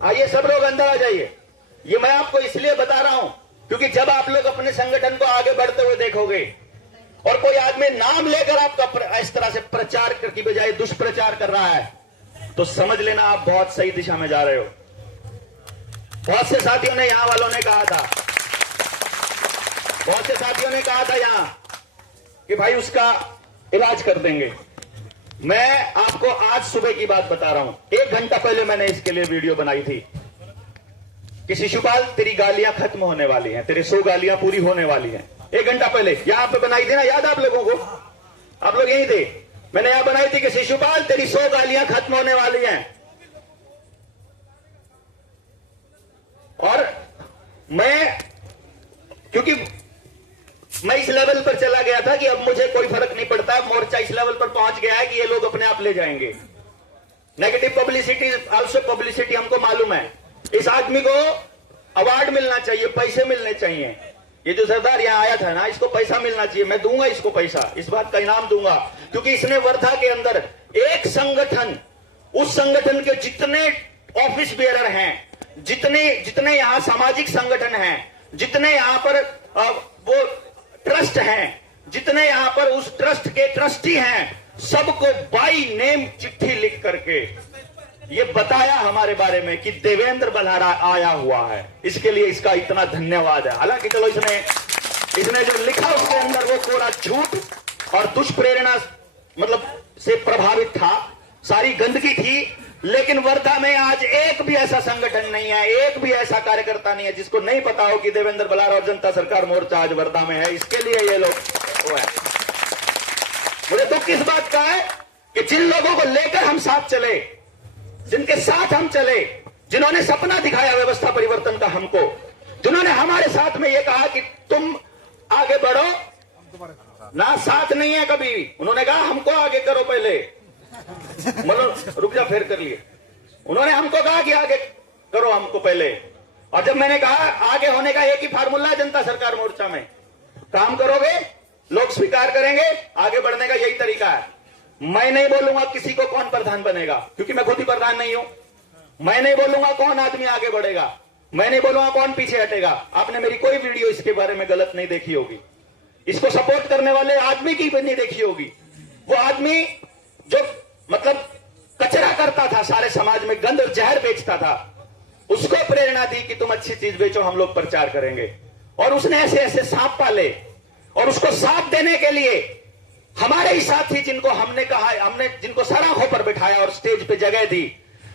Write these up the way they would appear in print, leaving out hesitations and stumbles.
आइए सब लोग अंदर आ जाइए। ये मैं आपको इसलिए बता रहा हूं क्योंकि जब आप लोग अपने संगठन को आगे बढ़ते हुए देखोगे और कोई आदमी नाम लेकर आपका इस तरह से प्रचार की बजाय दुष्प्रचार कर रहा है, तो समझ लेना आप बहुत सही दिशा में जा रहे हो। बहुत से साथियों ने यहां वालों ने कहा था, बहुत से साथियों ने कहा था यहां कि भाई उसका इलाज कर देंगे। मैं आपको आज सुबह की बात बता रहा हूं। 1 घंटा पहले मैंने इसके लिए वीडियो बनाई थी कि शिशुपाल तेरी गालियां खत्म होने वाली हैं, तेरी 100 गालियां पूरी होने वाली हैं। 1 घंटा पहले यहां पे बनाई थी ना, याद आप लोगों को? आप लोग यहीं थे। मैंने यहां बनाई थी कि शिशुपाल तेरी 100 गालियां खत्म होने वाली हैं। और क्योंकि मैं इस लेवल पर चला गया था कि अब मुझे कोई फर्क नहीं पड़ता। मोर्चा इस लेवल पर पहुंच गया है कि ये लोग अपने आप ले जाएंगे। नेगेटिव पब्लिसिटी आल्सो पब्लिसिटी, हमको मालूम है। इस आदमी को अवार्ड मिलना चाहिए, पैसे मिलने चाहिए। ये जो सरदार यहां आया था ना, इसको पैसा मिलना चाहिए। मैं दूंगा इसको पैसा, इस बात का इनाम दूंगा, क्योंकि इसने वर्धा के अंदर एक संगठन, उस संगठन के जितने ऑफिस बेयरर हैं, जितने यहां सामाजिक संगठन हैं, जितने यहां पर वो ट्रस्ट हैं, जितने यहां पर उस ट्रस्ट के ट्रस्टी हैं, सबको बाई नेम चिट्ठी लिख करके ये बताया हमारे बारे में कि देवेंद्र बल्हारा आया हुआ है। इसके लिए इसका इतना धन्यवाद है। हालांकि चलो इसने जो लिखा उसके अंदर वो कोरा झूठ और दुष्प्रेरणा मतलब से प्रभावित था, सारी गंदगी थी। लेकिन वर्धा में आज एक भी ऐसा संगठन नहीं है, एक भी ऐसा कार्यकर्ता नहीं है जिसको नहीं पता हो कि देवेंद्र बल्हारा और जनता सरकार मोर्चा आज वर्धा में है। इसके लिए ये लोग वो है। मुझे तो किस बात का है कि जिन लोगों को लेकर हम साथ चले, जिनके साथ हम चले, जिन्होंने सपना दिखाया व्यवस्था परिवर्तन का हमको, जिन्होंने हमारे साथ में ये कहा कि तुम आगे बढ़ो ना, साथ नहीं है कभी। उन्होंने कहा हमको आगे करो पहले, मतलब रुक जा फेर कर लिए। उन्होंने हमको कहा कि आगे करो हमको पहले। और जब मैंने कहा आगे होने का एक ही फार्मूला है जनता सरकार मोर्चा में, काम करोगे लोग स्वीकार करेंगे, आगे बढ़ने का यही तरीका है। मैं नहीं बोलूंगा किसी को कौन प्रधान बनेगा, क्योंकि मैं खुद ही प्रधान नहीं हूं। मैं नहीं बोलूंगा कौन आदमी आगे बढ़ेगा, मैं नहीं बोलूंगा कौन पीछे हटेगा। आपने मेरी कोई वीडियो इसके बारे में गलत नहीं देखी होगी, इसको सपोर्ट करने वाले आदमी की भी नहीं देखी होगी। वो आदमी जो मतलब कचरा करता था, सारे समाज में गंद और जहर बेचता था, उसको प्रेरणा दी कि तुम अच्छी चीज बेचो, हम लोग प्रचार करेंगे। और उसने ऐसे ऐसे सांप पाले, और उसको साथ देने के लिए हमारे ही साथी जिनको हमने कहा, हमने जिनको सराखों पर बिठाया और स्टेज पे जगह दी,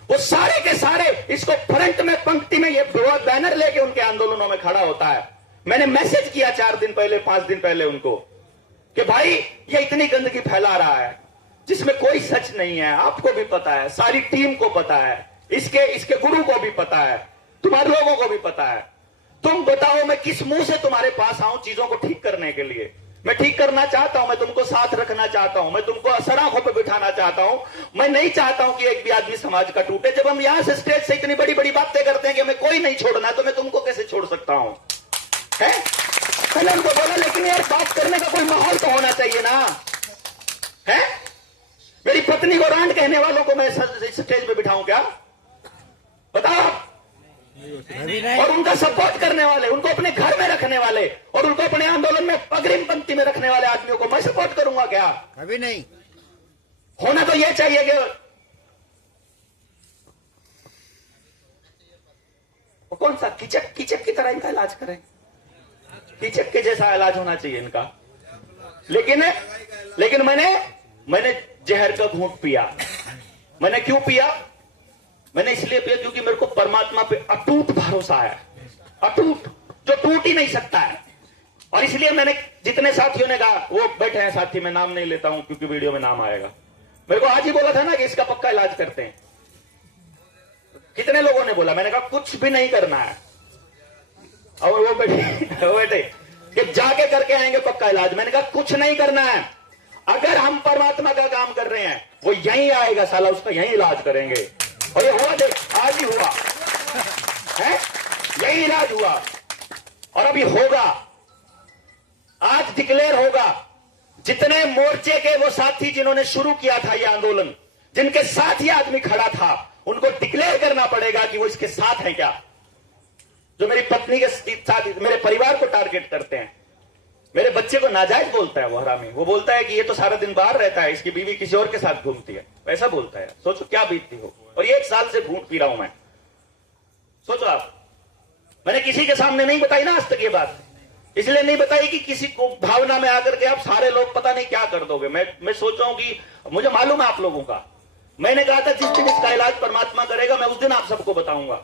वो सारे के सारे इसको फ्रंट में पंक्ति में ये बैनर लेके उनके आंदोलनों में खड़ा होता है। मैंने मैसेज किया 4 दिन पहले 5 दिन पहले उनको कि भाई ये इतनी गंदगी फैला रहा है जिसमें कोई सच नहीं है, आपको भी पता है, सारी टीम को पता है, इसके गुरु को भी पता है, तुम्हारे लोगों को भी पता है। तुम बताओ मैं किस मुंह से तुम्हारे पास आऊं चीजों को ठीक करने के लिए? मैं ठीक करना चाहता हूं, मैं तुमको साथ रखना चाहता हूं, मैं तुमको सराखों पर बिठाना चाहता हूं। मैं नहीं चाहता हूं कि एक भी आदमी समाज का टूटे। जब हम यहां से स्टेज से इतनी बड़ी बड़ी बातें करते हैं कि हमें कोई नहीं छोड़ना, तो मैं तुमको कैसे छोड़ सकता हूं? है मैंने उनको बोला, लेकिन यार बात करने का कोई माहौल तो होना चाहिए ना। है मेरी पत्नी को रांड कहने वालों को मैं स्टेज पे बिठाऊं क्या? बताओ। और उनका सपोर्ट करने वाले, उनको अपने घर में रखने वाले और उनको अपने आंदोलन में अग्रिम पंक्ति में रखने वाले आदमियों को मैं सपोर्ट करूंगा क्या? अभी नहीं। होना तो यह चाहिए कि कौन सा कीचक की तरह इनका इलाज करें, कीचक के जैसा इलाज होना चाहिए इनका। लेकिन मैंने जहर का घूंट पिया। मैंने क्यों पिया? मैंने इसलिए पिया क्योंकि मेरे को परमात्मा पे अटूट भरोसा है, अटूट, जो टूट ही नहीं सकता है। और इसलिए मैंने, जितने साथियों ने कहा, वो बैठे हैं साथी, मैं नाम नहीं लेता हूं क्योंकि वीडियो में नाम आएगा, मेरे को आज ही बोला था ना कि इसका पक्का इलाज करते हैं। कितने लोगों ने बोला? मैंने कहा कुछ भी नहीं करना है। और वो बैठे कि जाके करके आएंगे पक्का इलाज। मैंने कहा कुछ नहीं करना है। अगर हम परमात्मा का काम कर रहे हैं, वो यहीं आएगा साला, उसका यहीं इलाज करेंगे। और ये हुआ, देख आज ही हुआ है, यही इलाज हुआ और अभी होगा, आज डिक्लेयर होगा। जितने मोर्चे के वो साथी जिन्होंने शुरू किया था ये आंदोलन, जिनके साथ ये आदमी खड़ा था, उनको डिक्लेयर करना पड़ेगा कि वो इसके साथ हैं क्या, जो मेरी पत्नी के साथ मेरे परिवार को टारगेट करते हैं। मेरे बच्चे को नाजायज बोलता है वो हरामी, वो बोलता है कि ये तो सारा दिन बाहर रहता है, इसकी बीवी किसी और के साथ घूमती है, ऐसा बोलता है। सोचो क्या बीतती हो। और ये 1 साल से घूम पी रहा हूं मैं, सोचो आप। मैंने किसी के सामने नहीं बताई ना आज तक ये बात, इसलिए नहीं बताई कि किसी को भावना में आकर के आप सारे लोग पता नहीं क्या कर दोगे। मैं सोच रहा हूं कि मुझे मालूम है आप लोगों का, मैंने कहा था जिस दिन इसका इलाज परमात्मा करेगा मैं उस दिन आप सबको बताऊंगा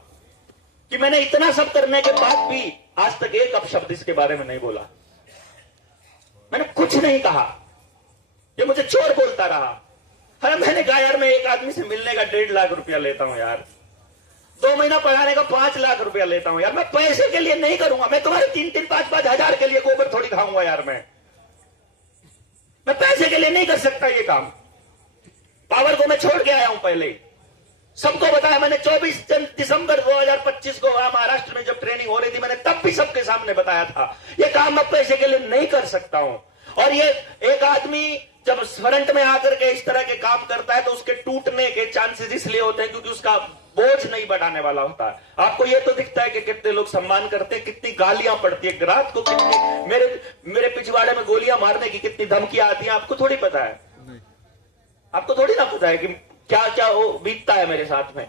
कि मैंने इतना सब करने के बाद भी आज तक एक अपशब्द इसके बारे में नहीं बोला, मैंने कुछ नहीं कहा। ये मुझे चोर बोलता रहा। अरे मैंने कहा यार मैं एक आदमी से मिलने का 1.5 लाख रुपया लेता हूं यार, 2 महीना पढ़ाने का 5 लाख रुपया लेता हूं यार, मैं पैसे के लिए नहीं करूंगा। मैं तुम्हारे 3-3, 5-5 हजार के लिए गोबर थोड़ी खाऊंगा यार, मैं पैसे के लिए नहीं कर सकता ये काम। पावर को मैं छोड़ के आया हूं पहले ही, सबको बताया मैंने। 24 दिसंबर 2025 को महाराष्ट्र में जब ट्रेनिंग हो रही थी, मैंने तब भी सबके सामने बताया था ये काम मैं पैसे के लिए नहीं कर सकता हूं। और ये एक आदमी जब फ्रंट में आकर के इस तरह के काम करता है तो उसके टूटने के चांसेस इसलिए होते हैं क्योंकि उसका बोझ नहीं बढ़ाने वाला होता है। आपको ये तो दिखता है कि कितने लोग सम्मान करते हैं, कितनी गालियां पड़ती है रात को, कितनी मेरे पिछवाड़े में गोलियां मारने की कितनी धमकियां आती हैं, आपको थोड़ी पता है। आपको थोड़ी ना पता है कि क्या क्या वो बीतता है मेरे साथ में।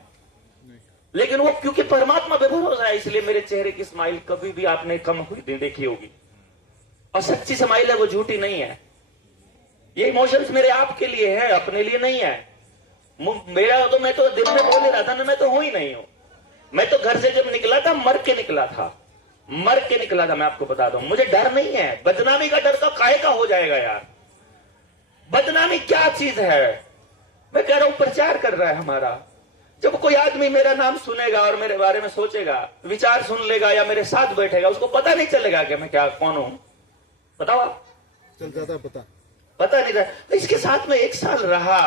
लेकिन वो क्योंकि परमात्मा पे भरोसा है, इसलिए मेरे चेहरे की स्माइल कभी भी आपने कम हुई देखी होगी। और सच्ची स्माइल है वो, झूठी नहीं है। ये इमोशंस मेरे आपके लिए है, अपने लिए नहीं है। मेरा तो, मैं तो दिन में बोल ही रहा था ना, मैं तो हूं ही नहीं हूं। मैं तो घर से जब निकला था मर के निकला था, मर के निकला था। मैं आपको बता दूं, मुझे डर नहीं है। बदनामी का डर तो काहे का हो जाएगा यार। बदनामी क्या चीज है। मैं कह रहा हूं प्रचार कर रहा है हमारा। जब कोई आदमी मेरा नाम सुनेगा और मेरे बारे में सोचेगा, विचार सुन लेगा या मेरे साथ बैठेगा, उसको पता नहीं चलेगा कि मैं क्या कौन हूं। बताओ आप, चल जाता पता नहीं रहा। तो इसके साथ में 1 साल रहा,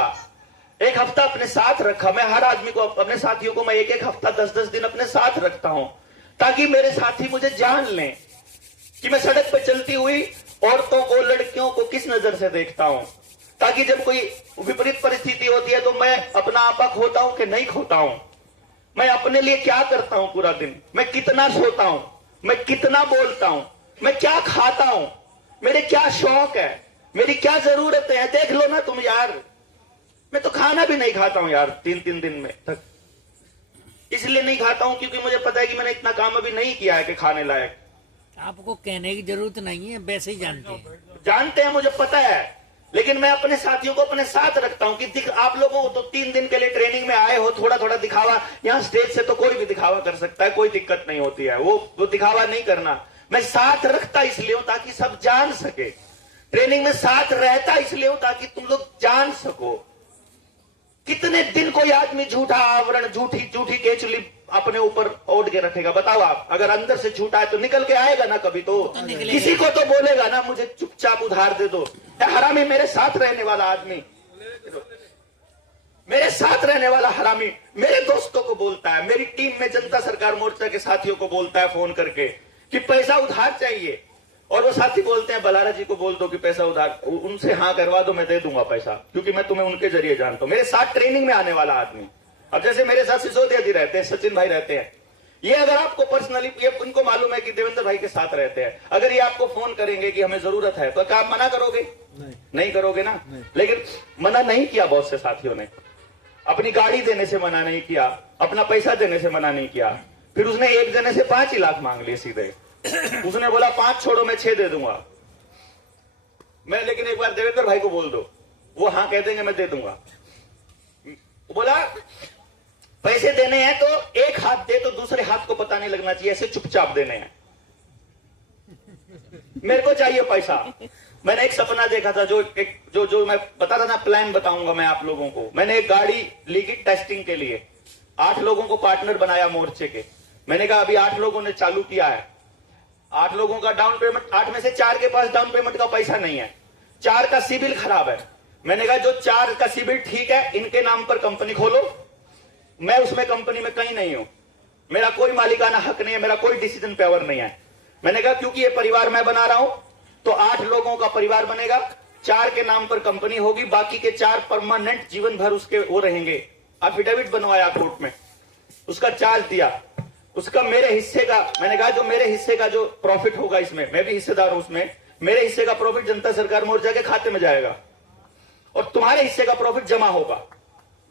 1 हफ्ता अपने साथ रखा। मैं हर आदमी को, अपने साथियों को मैं 1-1 हफ्ता 10-10 दिन अपने साथ रखता हूं ताकि मेरे साथी मुझे जान लें कि मैं सड़क पर चलती हुई औरतों को, लड़कियों को किस नजर से देखता हूं, ताकि जब कोई विपरीत परिस्थिति होती है तो मैं अपना आपा खोता हूं कि नहीं खोता हूं। मैं अपने लिए क्या करता हूं पूरा दिन, मैं कितना सोता हूं, मैं कितना बोलता हूं, मैं क्या खाता हूं, मेरे क्या शौक है, मेरी क्या जरूरतें हैं, देख लो ना तुम यार। मैं तो खाना भी नहीं खाता हूं यार 3-3 दिन में तक। इसलिए नहीं खाता हूं क्योंकि मुझे पता है कि मैंने इतना काम अभी नहीं किया है कि खाने लायक। आपको कहने की जरूरत नहीं है, वैसे ही जानते हैं, मुझे पता है। लेकिन मैं अपने साथियों को अपने साथ रखता हूं कि आप लोगों को तो 3 दिन के लिए ट्रेनिंग में आए हो, थोड़ा थोड़ा दिखावा। यहां स्टेज से तो कोई भी दिखावा कर सकता है, कोई दिक्कत नहीं होती है। वो दिखावा नहीं करना। मैं साथ रखता इसलिए हूं ताकि सब जान सके। ट्रेनिंग में साथ रहता इसलिए हूं ताकि तुम लोग जान सको। कितने दिन कोई आदमी झूठा आवरण, झूठी केचुली अपने ऊपर ओढ़ के रखेगा। बताओ आप, अगर अंदर से झूठा है तो निकल के आएगा ना कभी तो किसी को तो बोलेगा ना मुझे चुपचाप उधार दे दो। हरामी मेरे साथ रहने वाला आदमी, मेरे साथ रहने वाला हरामी मेरे दोस्तों को बोलता है, मेरी टीम में जनता सरकार मोर्चा के साथियों को बोलता है फोन करके कि पैसा उधार चाहिए। और वो साथी बोलते हैं बलारा जी को बोल दो कि पैसा उधार, उनसे हाँ करवा दो, मैं दे दूंगा पैसा, क्योंकि मैं तुम्हें उनके जरिए जानता हूं। मेरे साथ ट्रेनिंग में आने वाला आदमी। अब जैसे मेरे साथ सिसोदिया जी रहते हैं, सचिन भाई रहते हैं, ये अगर आपको पर्सनली, ये उनको मालूम है कि देवेंद्र भाई के साथ रहते हैं, अगर ये आपको फोन करेंगे कि हमें जरूरत है तो क्या आप मना करोगे? नहीं करोगे ना। लेकिन मना नहीं किया बहुत से साथियों ने, अपनी गाड़ी देने से मना नहीं किया, अपना पैसा देने से मना नहीं किया। फिर उसने एक जने से 5 ही लाख मांग लिए सीधे। उसने बोला 5 छोड़ो मैं 6 दे दूंगा मैं, लेकिन एक बार देवेंद्र भाई को बोल दो, वो हाँ कह देंगे मैं दे दूंगा। बोला पैसे देने हैं तो एक हाथ दे तो दूसरे हाथ को पता नहीं लगना चाहिए, ऐसे चुपचाप देने हैं। मेरे को चाहिए पैसा। मैंने एक सपना देखा था, जो मैं बता रहा था, प्लान बताऊंगा मैं आप लोगों को। मैंने एक गाड़ी ली की टेस्टिंग के लिए, 8 लोगों को पार्टनर बनाया मोर्चे के। मैंने कहा अभी 8 लोगों ने चालू किया है, 8 लोगों का डाउन पेमेंट, 8 में से 4 के पास डाउन पेमेंट का पैसा नहीं है, 4 का सिविल खराब है। मैंने कहा जो 4 का सिविल ठीक है, इनके नाम पर कंपनी खोलो, मैं उसमें कंपनी में कहीं नहीं हूं, मेरा कोई मालिकाना हक नहीं है, मेरा कोई डिसीजन पावर नहीं है। मैंने कहा क्योंकि ये परिवार मैं बना रहा हूं तो 8 लोगों का परिवार बनेगा, 4 के नाम पर कंपनी होगी, बाकी के 4 परमानेंट जीवन भर उसके वो रहेंगे, एफिडेविट बनवाया कोर्ट में, उसका चार्ज दिया, उसका मेरे हिस्से का, मैंने कहा जो मेरे हिस्से का जो प्रॉफिट होगा इसमें, मैं भी हिस्सेदार हूं उसमें, मेरे हिस्से का प्रॉफिट जनता सरकार मोर्चा के खाते में जाएगा और तुम्हारे हिस्से का प्रॉफिट जमा होगा।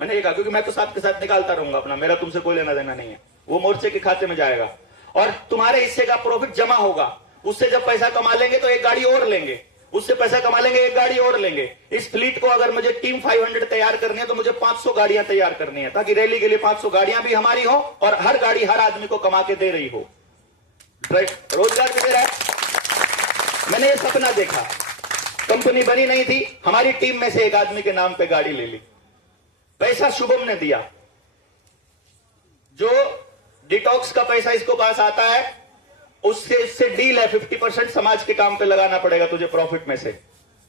मैंने ये कहा क्योंकि मैं तो साथ के साथ निकालता रहूंगा अपना, मेरा तुमसे कोई लेना देना नहीं है, वो मोर्चे के खाते में जाएगा और तुम्हारे हिस्से का प्रॉफिट जमा होगा। उससे जब पैसा कमा लेंगे तो एक गाड़ी और लेंगे, उससे पैसा कमा लेंगे एक गाड़ी और लेंगे। इस फ्लीट को अगर मुझे टीम 500 तैयार करनी है तो मुझे 500 गाड़ियां तैयार करनी है, ताकि रैली के लिए 500 गाड़ियां भी हमारी हो और हर गाड़ी हर आदमी को कमा के दे रही हो, रोजगार भी दे रहा है। मैंने ये सपना देखा, कंपनी बनी नहीं थी, हमारी टीम में से एक आदमी के नाम पे गाड़ी ले ली, पैसा शुभम ने दिया। जो डिटॉक्स का पैसा इसको पास आता है उससे डील है, 50% समाज के काम पे लगाना पड़ेगा तुझे प्रॉफिट में से।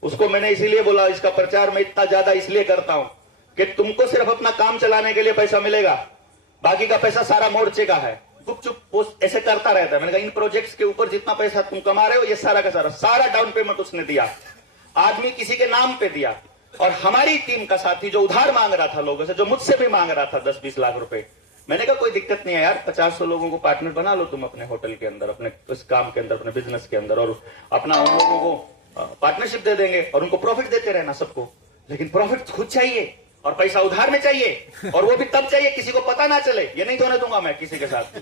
उसको मैंने इसीलिए बोला, इसका प्रचार मैं इतना ज्यादा इसलिए करता हूं कि तुमको सिर्फ अपना काम चलाने के लिए पैसा मिलेगा, बाकी का पैसा सारा मोर्चे का है। गुपचुप वो ऐसे करता रहता है। मैंने कहा इन प्रोजेक्ट्स के ऊपर जितना पैसा तुम कमा रहे हो ये सारा का सारा डाउन पेमेंट उसने दिया, आदमी किसी के नाम पे दिया। और हमारी टीम का साथी जो उधार मांग रहा था लोगों से, जो मुझसे भी मांग रहा था 10-20 लाख रुपए, मैंने कहा कोई दिक्कत नहीं है यार, 50-100 लोगों को पार्टनर बना लो तुम अपने होटल के अंदर, अपने उस काम के अंदर, अपने बिजनेस के अंदर, और अपना उन लोगों को पार्टनरशिप दे देंगे और उनको प्रॉफिट देते रहना सबको। लेकिन प्रॉफिट खुद चाहिए और पैसा उधार में चाहिए, और वो भी तब चाहिए किसी को पता ना चले। ये नहीं होने दूंगा मैं किसी के साथ,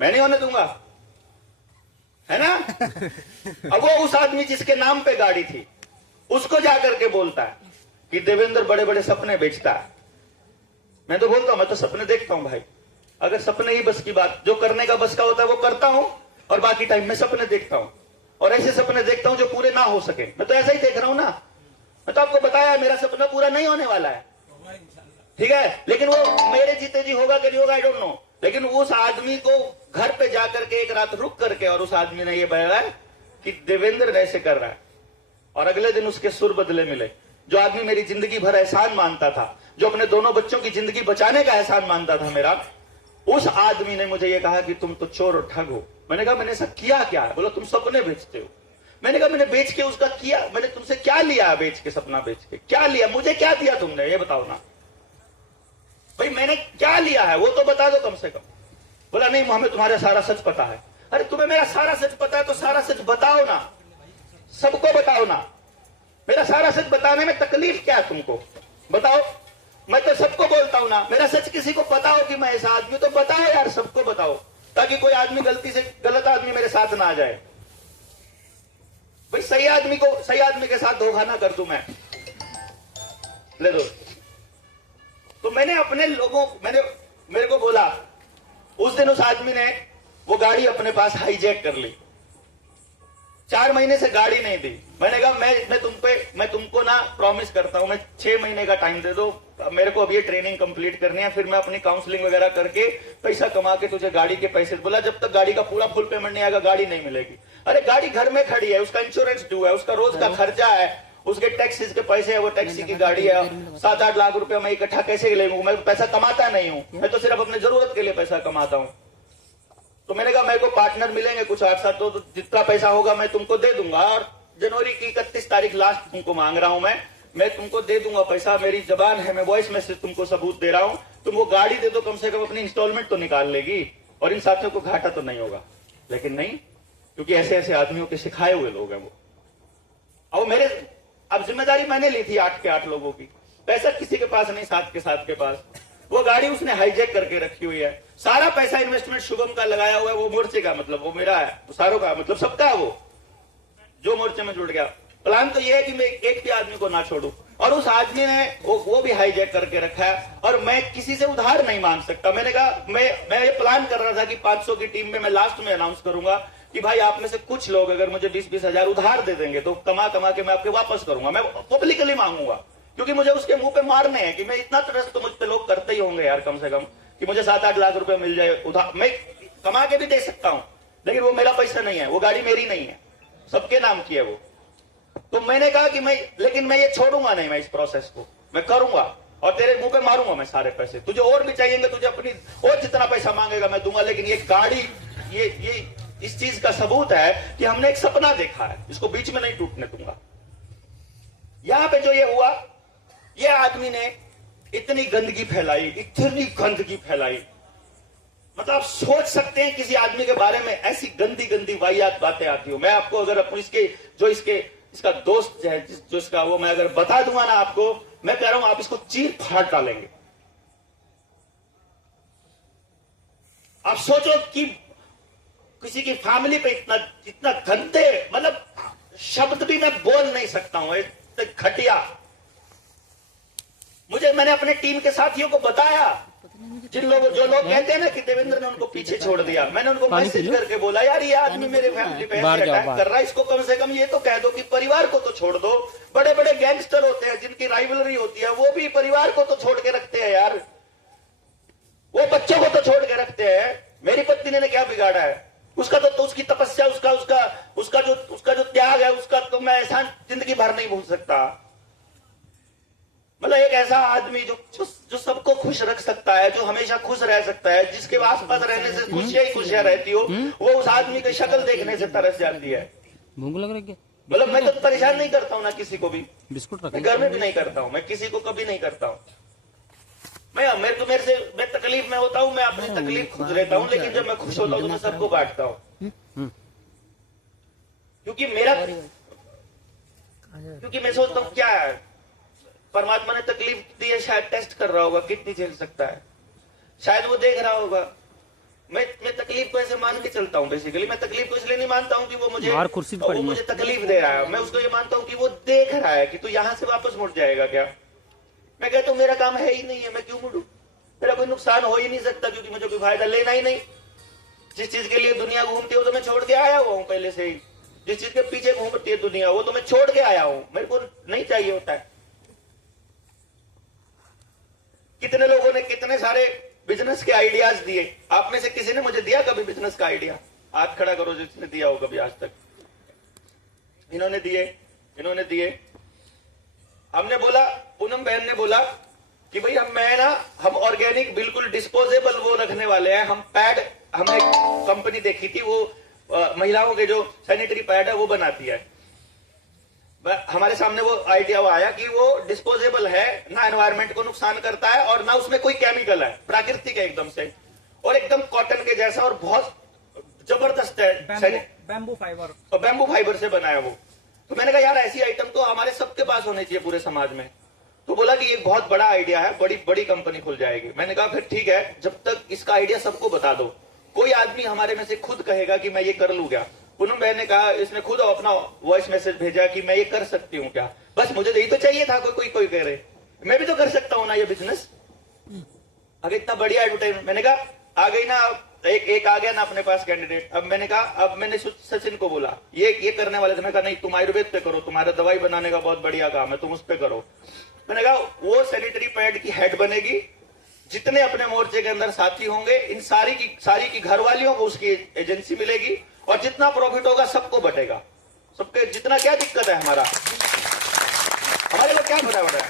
मैं नहीं होने दूंगा, है ना। अब वो उस आदमी जिसके नाम पे गाड़ी थी उसको जाकर के बोलता है कि देवेंद्र बड़े बड़े सपने बेचता है। मैं तो बोलता हूं मैं तो सपने देखता हूं भाई, अगर सपने ही बस की बात, जो करने का बस का होता है वो करता हूं और बाकी टाइम में सपने देखता हूं, और ऐसे सपने देखता हूं जो पूरे ना हो सके। मैं तो ऐसा ही देख रहा हूं ना, मैं तो आपको बताया मेरा सपना पूरा नहीं होने वाला है, ठीक है, लेकिन वो मेरे जीते जी होगा कि नहीं होगा आई डोंट नो। लेकिन उस आदमी को घर पे जाकर के एक रात रुक करके और उस आदमी ने ये बताया कि देवेंद्र ऐसे कर रहा है, और अगले दिन उसके सुर बदले मिले। जो आदमी मेरी जिंदगी भर एहसान मानता था, जो अपने दोनों बच्चों की जिंदगी बचाने का एहसान मानता था मेरा, उस आदमी ने मुझे ये कहा कि तुम तो चोर और ठग हो। मैंने कहा मैंने ऐसा किया क्या है? बोला तुम सपने बेचते हो। मैंने कहा मैंने बेच के उसका किया, मैंने तुमसे क्या लिया बेच के, सपना बेच के क्या लिया, मुझे क्या दिया तुमने ये बताओ ना भाई, मैंने क्या लिया है वो तो बता दो कम से कम। बोला नहीं हमें तुम्हारा सारा सच पता है। अरे तुम्हें मेरा सारा सच पता है तो सारा सच बताओ ना, सबको बताओ ना, मेरा सारा सच बताने में तकलीफ क्या है तुमको, बताओ। मैं तो सबको बोलता हूं ना, मेरा सच किसी को पता हो कि मैं ऐसा आदमी, तो बताओ यार, सबको बताओ, ताकि कोई आदमी गलती से गलत आदमी मेरे साथ ना आ जाए। भाई सही आदमी के साथ धोखा ना कर दूं मैं, ले दो। तो मैंने अपने लोगों, मेरे को बोला उस दिन उस आदमी ने वो गाड़ी अपने पास हाईजैक कर ली, 4 महीने से गाड़ी नहीं दी। मैंने कहा मैं तुमको ना प्रॉमिस करता हूं, मैं 6 महीने का टाइम दे दो, मेरे को अब ये ट्रेनिंग कंप्लीट करनी है, फिर मैं अपनी काउंसलिंग वगैरह करके पैसा कमा के तुझे गाड़ी के पैसे। बोला जब तक गाड़ी का पूरा फुल पेमेंट नहीं आएगा गाड़ी नहीं मिलेगी। अरे गाड़ी घर में खड़ी है, उसका इंश्योरेंस ड्यू है, उसका रोज का खर्चा है, उसके टैक्सीज के पैसे है, वो टैक्सी की गाड़ी है, 7-8 लाख रुपया मैं इकट्ठा कैसे ले लूंगा? मैं पैसा कमाता नहीं हूं, मैं तो सिर्फ अपनी जरूरत के लिए पैसा कमाता हूं। तो मैंने कहा मेरे को पार्टनर मिलेंगे कुछ 8-7, तो जितना पैसा होगा मैं तुमको दे दूंगा, और जनवरी की 31 तारीख लास्ट तुमको मांग रहा हूं मैं तुमको दे दूंगा पैसा, मेरी जबान है, मैं वॉइस मैसेज तुमको सबूत दे रहा हूं। तुम वो गाड़ी दे दो, कम से कम अपनी इंस्टॉलमेंट तो निकाल लेगी और इन साथियों को घाटा तो नहीं होगा। लेकिन नहीं, क्योंकि ऐसे ऐसे आदमियों के सिखाए हुए लोग हैं वो। अब जिम्मेदारी मैंने ली थी 8 के 8 लोगों की, पैसा किसी के पास नहीं, 7 के 7 के पास। वो गाड़ी उसने हाईजैक करके रखी हुई है, सारा पैसा इन्वेस्टमेंट शुभम का लगाया हुआ है, वो मोर्चे का मतलब वो मेरा है, सारों का मतलब सबका, वो जो मोर्चे में जुड़ गया। प्लान तो ये है कि मैं एक भी आदमी को ना छोड़ू, और उस आदमी ने वो भी हाईजैक करके रखा है, और मैं किसी से उधार नहीं मांग सकता। मैंने कहा मैं ये प्लान कर रहा था कि 500 की टीम में मैं लास्ट में अनाउंस करूंगा कि भाई आप में से कुछ लोग अगर मुझे 20-20 हजार उधार दे देंगे तो कमा के मैं आपके वापस करूंगा, मैं पब्लिकली मांगूंगा, क्योंकि मुझे उसके मुंह पे मारने हैं कि मैं इतना ट्रस्ट तो मुझ पे लोग करते ही होंगे यार, कम से कम कि मुझे 7-8 लाख रुपए मिल जाए उधार, मैं कमा के भी दे सकता हूं, लेकिन वो मेरा पैसा नहीं है, वो गाड़ी मेरी नहीं है, सबके नाम की है वो। तो मैंने कहा कि लेकिन मैं ये छोड़ूंगा नहीं, मैं इस प्रोसेस को मैं करूंगा और तेरे मुंह पे मारूंगा मैं सारे पैसे। तुझे और भी चाहिए, तुझे अपनी और जितना पैसा मांगेगा मैं दूंगा, लेकिन ये गाड़ी ये इस चीज का सबूत है कि हमने एक सपना देखा है, इसको बीच में नहीं टूटने दूंगा। यहां पे जो ये हुआ, ये आदमी ने इतनी गंदगी फैलाई, इतनी गंदगी फैलाई, मतलब आप सोच सकते हैं किसी आदमी के बारे में ऐसी गंदी गंदी वाहियात बातें आती हो। मैं आपको अगर अपने इसका दोस्त है जो इसका वो मैं अगर बता दूंगा ना आपको, मैं कह रहा हूं आप इसको चीर फाड़ डालेंगे। आप सोचो कि किसी की फैमिली पे इतना गंदे, मतलब शब्द भी मैं बोल नहीं सकता हूं, इतने घटिया। मैंने अपने टीम के साथियों को बताया, जो लोग कहते हैं ना कि देवेंद्र ने उनको पीछे छोड़ दिया, मैंने उनको मैसेज करके बोला यार ये आदमी मेरे फैमिली पे ऐसे अटैक कर रहा है, इसको कम से कम ये तो कह दो कि परिवार को तो छोड़ दो। बड़े बड़े गैंगस्टर होते हैं जिनकी राइवलरी होती है, वो भी परिवार को तो छोड़ के रखते हैं यार, वो बच्चों को तो छोड़ के रखते हैं। मेरी पत्नी ने क्या बिगाड़ा है? उसका तो उसकी तपस्या, उसका जो त्याग है, उसका तो मैं एहसान जिंदगी भर नहीं भूल सकता। मतलब एक ऐसा आदमी जो सबको खुश रख सकता है, जो हमेशा खुश रह सकता है, जिसके आसपास रहने से खुशियां ही खुशियां रहती हो, वो उस आदमी की शक्ल देखने से तरस जाती है। भूख लग रही है? मतलब मैं तो परेशान नहीं करता हूँ ना किसी को भी, बिस्कुट मैं घर में भी नहीं करता हूँ, मैं किसी को कभी नहीं करता हूँ। मैं तकलीफ में होता हूँ, मैं अपनी तकलीफ खुद रहता हूँ, लेकिन जब मैं खुश होता हूँ तो मैं सबको बांटता हूँ। क्योंकि मैं सोचता हूँ क्या है, परमात्मा ने तकलीफ दी है, शायद टेस्ट कर रहा होगा कितनी झेल सकता है, शायद वो देख रहा होगा। मैं तकलीफ को ऐसे मान के चलता हूँ। बेसिकली मैं तकलीफ को इसलिए नहीं मानता हूँ कि वो मुझे तकलीफ दे रहा है, मैं उसको ये मानता हूँ कि वो देख रहा है कि तू यहां से वापस मुड़ जाएगा क्या। मैं कहता हूँ मेरा काम है ही नहीं है, मैं क्यों मुड़ू, मेरा कोई नुकसान हो ही नहीं सकता, क्योंकि मुझे कोई फायदा लेना ही नहीं। जिस चीज के लिए दुनिया घूमती है वो तो मैं छोड़ के आया हुआ हूँ पहले से ही, जिस चीज के पीछे घूमती है दुनिया वो तो मैं छोड़ के आया हूँ, मेरे को नहीं चाहिए होता है। कितने लोगों ने कितने सारे बिजनेस के आइडियाज दिए, आप में से किसी ने मुझे दिया कभी बिजनेस का आइडिया? हाथ खड़ा करो जिसने दिया हो कभी आज तक। इन्होंने दिए। हमने बोला, पूनम बहन ने बोला कि भाई हम ऑर्गेनिक बिल्कुल डिस्पोजेबल वो रखने वाले हैं। हम पैड, हमने कंपनी देखी थी, वो महिलाओं के जो सैनिटरी पैड है वो बनाती है। हमारे सामने वो आइडिया आया कि वो डिस्पोजेबल है, ना एनवायरनमेंट को नुकसान करता है और ना उसमें कोई केमिकल है, प्राकृतिक है एकदम से, और एकदम कॉटन के जैसा, और बहुत जबरदस्त है, बैम्बू फाइबर, और बैम्बू फाइबर से बनाया वो। तो मैंने कहा यार ऐसी आइटम तो हमारे सबके पास होनी चाहिए पूरे समाज में। तो बोला कि ये बहुत बड़ा आइडिया है, बड़ी बड़ी कंपनी खुल जाएगी। मैंने कहा फिर ठीक है, जब तक इसका आइडिया सबको बता दो, कोई आदमी हमारे में से खुद कहेगा कि मैं ये कर लूं क्या। पूनम बहन ने कहा, इसने खुद अपना वॉइस मैसेज भेजा कि मैं ये कर सकती हूँ क्या। बस मुझे यही तो चाहिए था, कोई कह रहे मैं भी तो कर सकता हूँ ना ये बिजनेस। अगर इतना बढ़िया एडवर्टाइजमेंट, मैंने कहा आ गई ना, एक आ गया ना अपने पास कैंडिडेट। अब मैंने सचिन को बोला ये करने वाले थे, मैं कहा नहीं तुम आयुर्वेद पे करो, तुम्हारा दवाई बनाने का बहुत बढ़िया काम है, तुम उस पे करो। मैंने कहा वो सैनिटरी पैड की हेड बनेगी, जितने अपने मोर्चे के अंदर साथी होंगे इन सारी की घरवालियों को उसकी एजेंसी मिलेगी, और जितना प्रॉफिट होगा सबको बटेगा, सबके जितना। क्या दिक्कत है हमारे को क्या बड़ा है,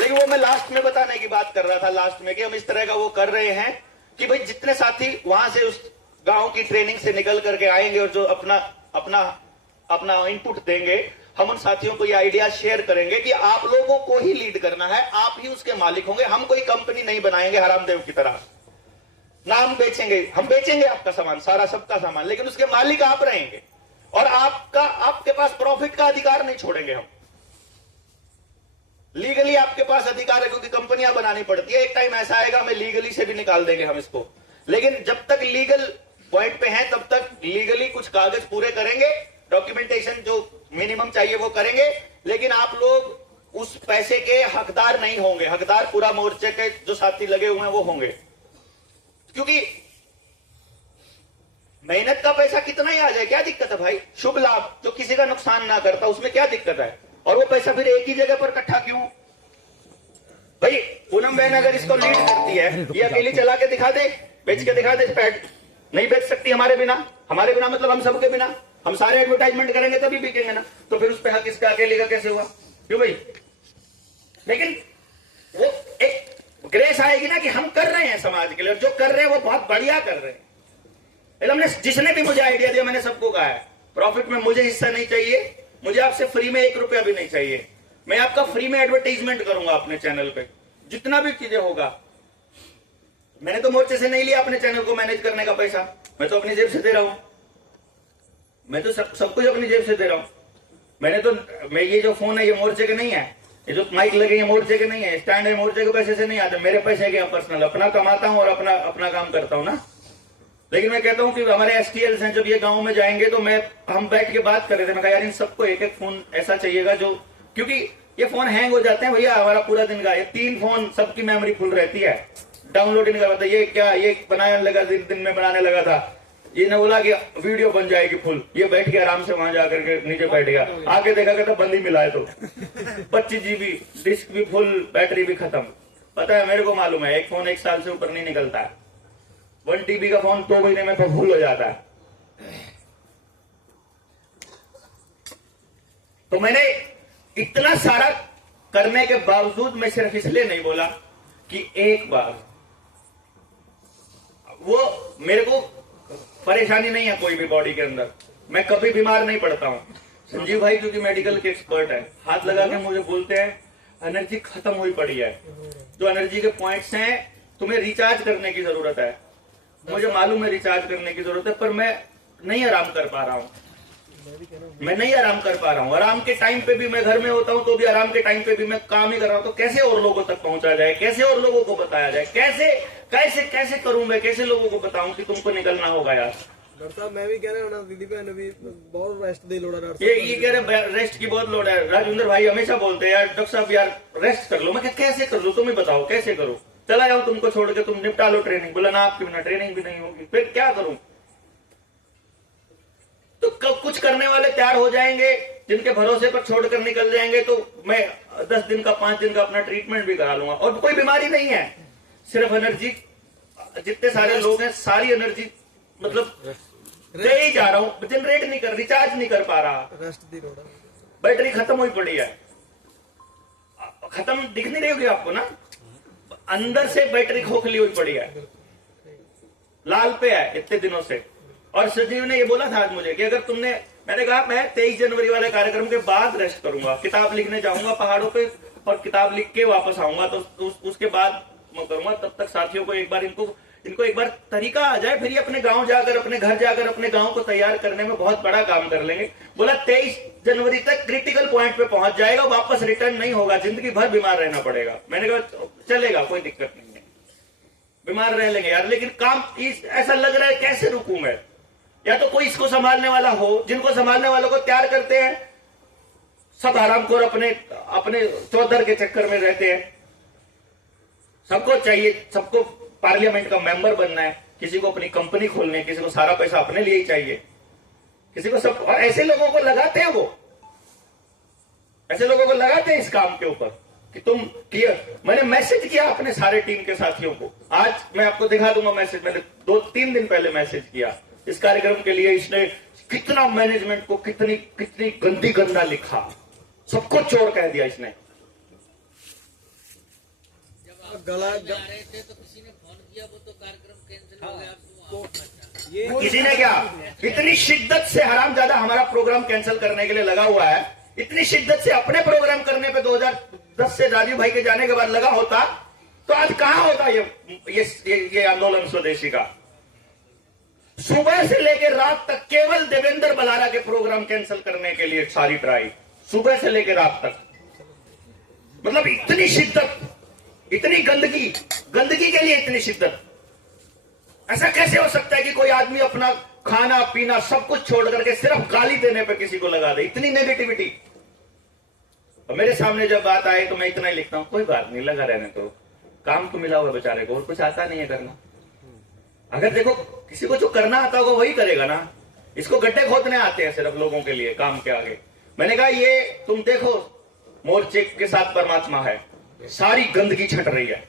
लेकिन वो मैं लास्ट में बताने की बात कर रहा था, लास्ट में कि हम इस तरह का वो कर रहे हैं कि भाई जितने साथी वहां से उस गांव की ट्रेनिंग से निकल करके आएंगे और जो अपना इनपुट देंगे, हम उन साथियों को ये आइडिया शेयर करेंगे कि आप लोगों को ही लीड करना है, आप ही उसके मालिक होंगे। हम कोई कंपनी नहीं बनाएंगे हरामदेव की तरह, नाम बेचेंगे, हम बेचेंगे आपका सामान, सारा सबका सामान, लेकिन उसके मालिक आप रहेंगे, और आपके पास प्रॉफिट का अधिकार नहीं छोड़ेंगे हम। लीगली आपके पास अधिकार है, क्योंकि कंपनियां बनानी पड़ती है। एक टाइम ऐसा आएगा हमें लीगली से भी निकाल देंगे हम इसको, लेकिन जब तक लीगल पॉइंट पे हैं तब तक लीगली कुछ कागज पूरे करेंगे, डॉक्यूमेंटेशन जो मिनिमम चाहिए वो करेंगे, लेकिन आप लोग उस पैसे के हकदार नहीं होंगे। हकदार पूरा मोर्चे के जो साथी लगे हुए हैं वो होंगे, क्योंकि मेहनत का पैसा कितना ही आ जाए क्या दिक्कत है भाई। शुभ लाभ जो किसी का नुकसान ना करता उसमें क्या दिक्कत है, और वो पैसा फिर एक ही जगह पर इकट्ठा क्यों भाई। पूनम बहन अगर इसको लीड करती है, ये अकेली चला के दिखा दे, बेच के दिखा दे, पैड नहीं बेच सकती हमारे बिना मतलब हम सबके बिना। हम सारे एडवर्टाइजमेंट करेंगे तभी बिकेंगे ना, तो फिर उस पर हक इसका अकेले का कैसे हुआ, क्यों भाई। लेकिन वो एक ग्रेस आएगी ना कि हम कर रहे हैं समाज के लिए, और जो कर रहे हैं वो बहुत बढ़िया कर रहे हैं। हमने जिसने भी मुझे आइडिया दिया मैंने सबको कहा है, प्रॉफिट में मुझे हिस्सा नहीं चाहिए, मुझे आपसे फ्री में 1 रुपया भी नहीं चाहिए। मैं आपका फ्री में एडवर्टाइजमेंट करूंगा अपने चैनल पे, जितना भी चीजें होगा। मैंने तो मोर्चे से नहीं लिया अपने चैनल को मैनेज करने का पैसा, मैं तो अपनी जेब से दे रहा हूं। मैं तो सब कुछ अपनी जेब से दे रहा हूं। मैं ये जो फोन है ये मोर्चे के नहीं है, ये जो माइक लगे ये मोर्चे के नहीं है, स्टैंड है मोर्चे के पैसे से नहीं आते, मेरे पैसे के पर्सनल, अपना कमाता हूं और अपना काम करता हूं ना। लेकिन मैं कहता हूं कि हमारे एसटीएल्स हैं, जब ये गांव में जाएंगे तो हम बैठ के बात कर रहे थे, मैं कहा यार इन सबको एक एक फोन ऐसा चाहिएगा जो, क्योंकि ये फोन हैंग हो जाते हैं भैया, हमारा पूरा दिन का, ये 3 फोन सबकी मेमोरी फुल रहती है, डाउनलोडिंग का। ये क्या, ये बनाने लगा, दिन में बनाने लगा था, ये ने बोला कि वीडियो बन जाएगी फुल, ये बैठ के आराम से वहां जाकर के नीचे बैठ गया, आके देखा कहता बंद ही मिला है, तो 25 GB डिस्क भी फुल, बैटरी भी खत्म। पता है, मेरे को मालूम है, एक फोन 1 साल से ऊपर नहीं निकलता है, 1 TB का फोन 2 महीने में फुल हो जाता है। तो मैंने इतना सारा करने के बावजूद मैं सिर्फ इसलिए नहीं बोला कि एक बार, वो मेरे को परेशानी नहीं है कोई भी बॉडी के अंदर, मैं कभी बीमार नहीं पड़ता हूं। संजीव भाई क्योंकि मेडिकल के एक्सपर्ट है, हाथ लगा के मुझे बोलते हैं एनर्जी खत्म हुई पड़ी है, जो एनर्जी के पॉइंट्स हैं तुम्हें रिचार्ज करने की जरूरत है। मुझे मालूम है रिचार्ज करने की जरूरत है, पर मैं नहीं आराम कर पा रहा हूं, आराम के टाइम पे भी मैं घर में होता हूं तो भी आराम के टाइम पे भी मैं काम ही कर रहा हूं। तो कैसे और लोगों तक पहुंचा जाए, कैसे और लोगों को बताया जाए, कैसे करूं मैं, कैसे लोगों को बताऊं कि तुमको निकलना होगा यार। डॉक्टर साहब मैं भी कह रहा हूं, दीदी बहन भी बहुत रेस्ट दी लोड़ है डॉक्टर ये कह रहे रेस्ट की बहुत लोड है। राजेंद्र भाई हमेशा बोलते हैं यार डॉक्टर साहब यार रेस्ट कर लो। मैं कैसे कर लूं, तुम ही बताओ कैसे करो, चला जाओ तुमको छोड़ के, तुम निपटा लो ट्रेनिंग। बोला ना, आपके बिना ट्रेनिंग भी नहीं होगी, फिर क्या करूं। तो कुछ करने वाले तैयार हो जाएंगे, जिनके भरोसे पर छोड़कर निकल जाएंगे, तो मैं 10 दिन का 5 दिन का अपना ट्रीटमेंट भी करा लूंगा। और कोई बीमारी नहीं है, सिर्फ एनर्जी, जितने सारे लोग हैं सारी एनर्जी मतलब दे ही जा रहा हूं, जनरेट नहीं कर, रिचार्ज नहीं कर पा रहा, रेस्ट दी लोड़ है। बैटरी खत्म हुई पड़ी है। खत्म दिख नहीं रही होगी आपको ना, अंदर से बैटरी खोखली हुई पड़ी है, लाल पे है इतने दिनों से। और सजीव ने ये बोला था आज मुझे कि अगर तुमने, मैंने कहा मैं 23 जनवरी वाले कार्यक्रम के बाद रेस्ट करूंगा, किताब लिखने जाऊंगा पहाड़ों पे और किताब लिख के वापस आऊंगा, तो उसके बाद मैं करूंगा। तब तक साथियों को एक बार इनको एक बार तरीका आ जाए, फिर ये अपने गांव जाकर, अपने घर जाकर अपने गांव को तैयार करने में बहुत बड़ा काम कर लेंगे। बोला 23 जनवरी तक क्रिटिकल पॉइंट पे पहुंच जाएगा, वापस रिटर्न नहीं होगा, जिंदगी भर बीमार रहना पड़ेगा। मैंने कहा चलेगा, कोई दिक्कत नहीं है, बीमार रह लेंगे यार, लेकिन काम ऐसा लग रहा है कैसे रुकूं मैं। या तो कोई इसको संभालने वाला हो, जिनको संभालने वालों को तैयार करते हैं, सब हरामखोर अपने चौधर के चक्कर में रहते हैं। सबको चाहिए, सबको पार्लियामेंट का मेंबर बनना है, किसी को अपनी कंपनी खोलनी है, किसी को सारा पैसा अपने लिए ही चाहिए, किसी को सब। और ऐसे लोगों को लगाते हैं, ऐसे लोगों को लगाते हैं इस काम के ऊपर कि तुम किया। मैंने मैसेज किया अपने सारे टीम के साथियों को, आज मैं आपको दिखा दूंगा मैसेज। मैंने 2-3 दिन पहले मैसेज किया इस कार्यक्रम के लिए। इसने कितना मैनेजमेंट को कितनी गंदा लिखा, सबको चोर कह दिया इसने। गला जा रहे थे तो किसी ने फोन किया, वो तो कार्यक्रम कैंसिल हो गया, तो ये किसी ने क्या, इतनी शिद्दत से हरामजादा हमारा प्रोग्राम कैंसिल करने के लिए लगा हुआ है, इतनी शिद्दत से अपने प्रोग्राम करने पे 2010 से राजीव भाई के जाने के बाद लगा होता तो आज कहां होता ये आंदोलन स्वदेशी का। सुबह से लेकर रात तक केवल देवेंद्र बलारा के प्रोग्राम कैंसिल करने के लिए सारी ट्राई, सुबह से लेकर रात तक। मतलब इतनी शिद्दत, इतनी गंदगी के लिए इतनी शिद्दत। ऐसा कैसे हो सकता है कि कोई आदमी अपना खाना पीना सब कुछ छोड़ करके सिर्फ गाली देने पे किसी को लगा दे, इतनी नेगेटिविटी। और मेरे सामने जब बात आए तो मैं इतना ही लिखता हूं, कोई बात नहीं, लगा रहने तो, काम तो मिला हुआ बेचारे को, और कुछ आता नहीं है करना। अगर देखो किसी को जो करना आता होगा वही करेगा ना, इसको गड्ढे खोदने आते हैं सिर्फ लोगों के लिए काम के आगे। मैंने कहा ये तुम देखो, मोर्चे के साथ परमात्मा है, सारी गंदगी छट रही है।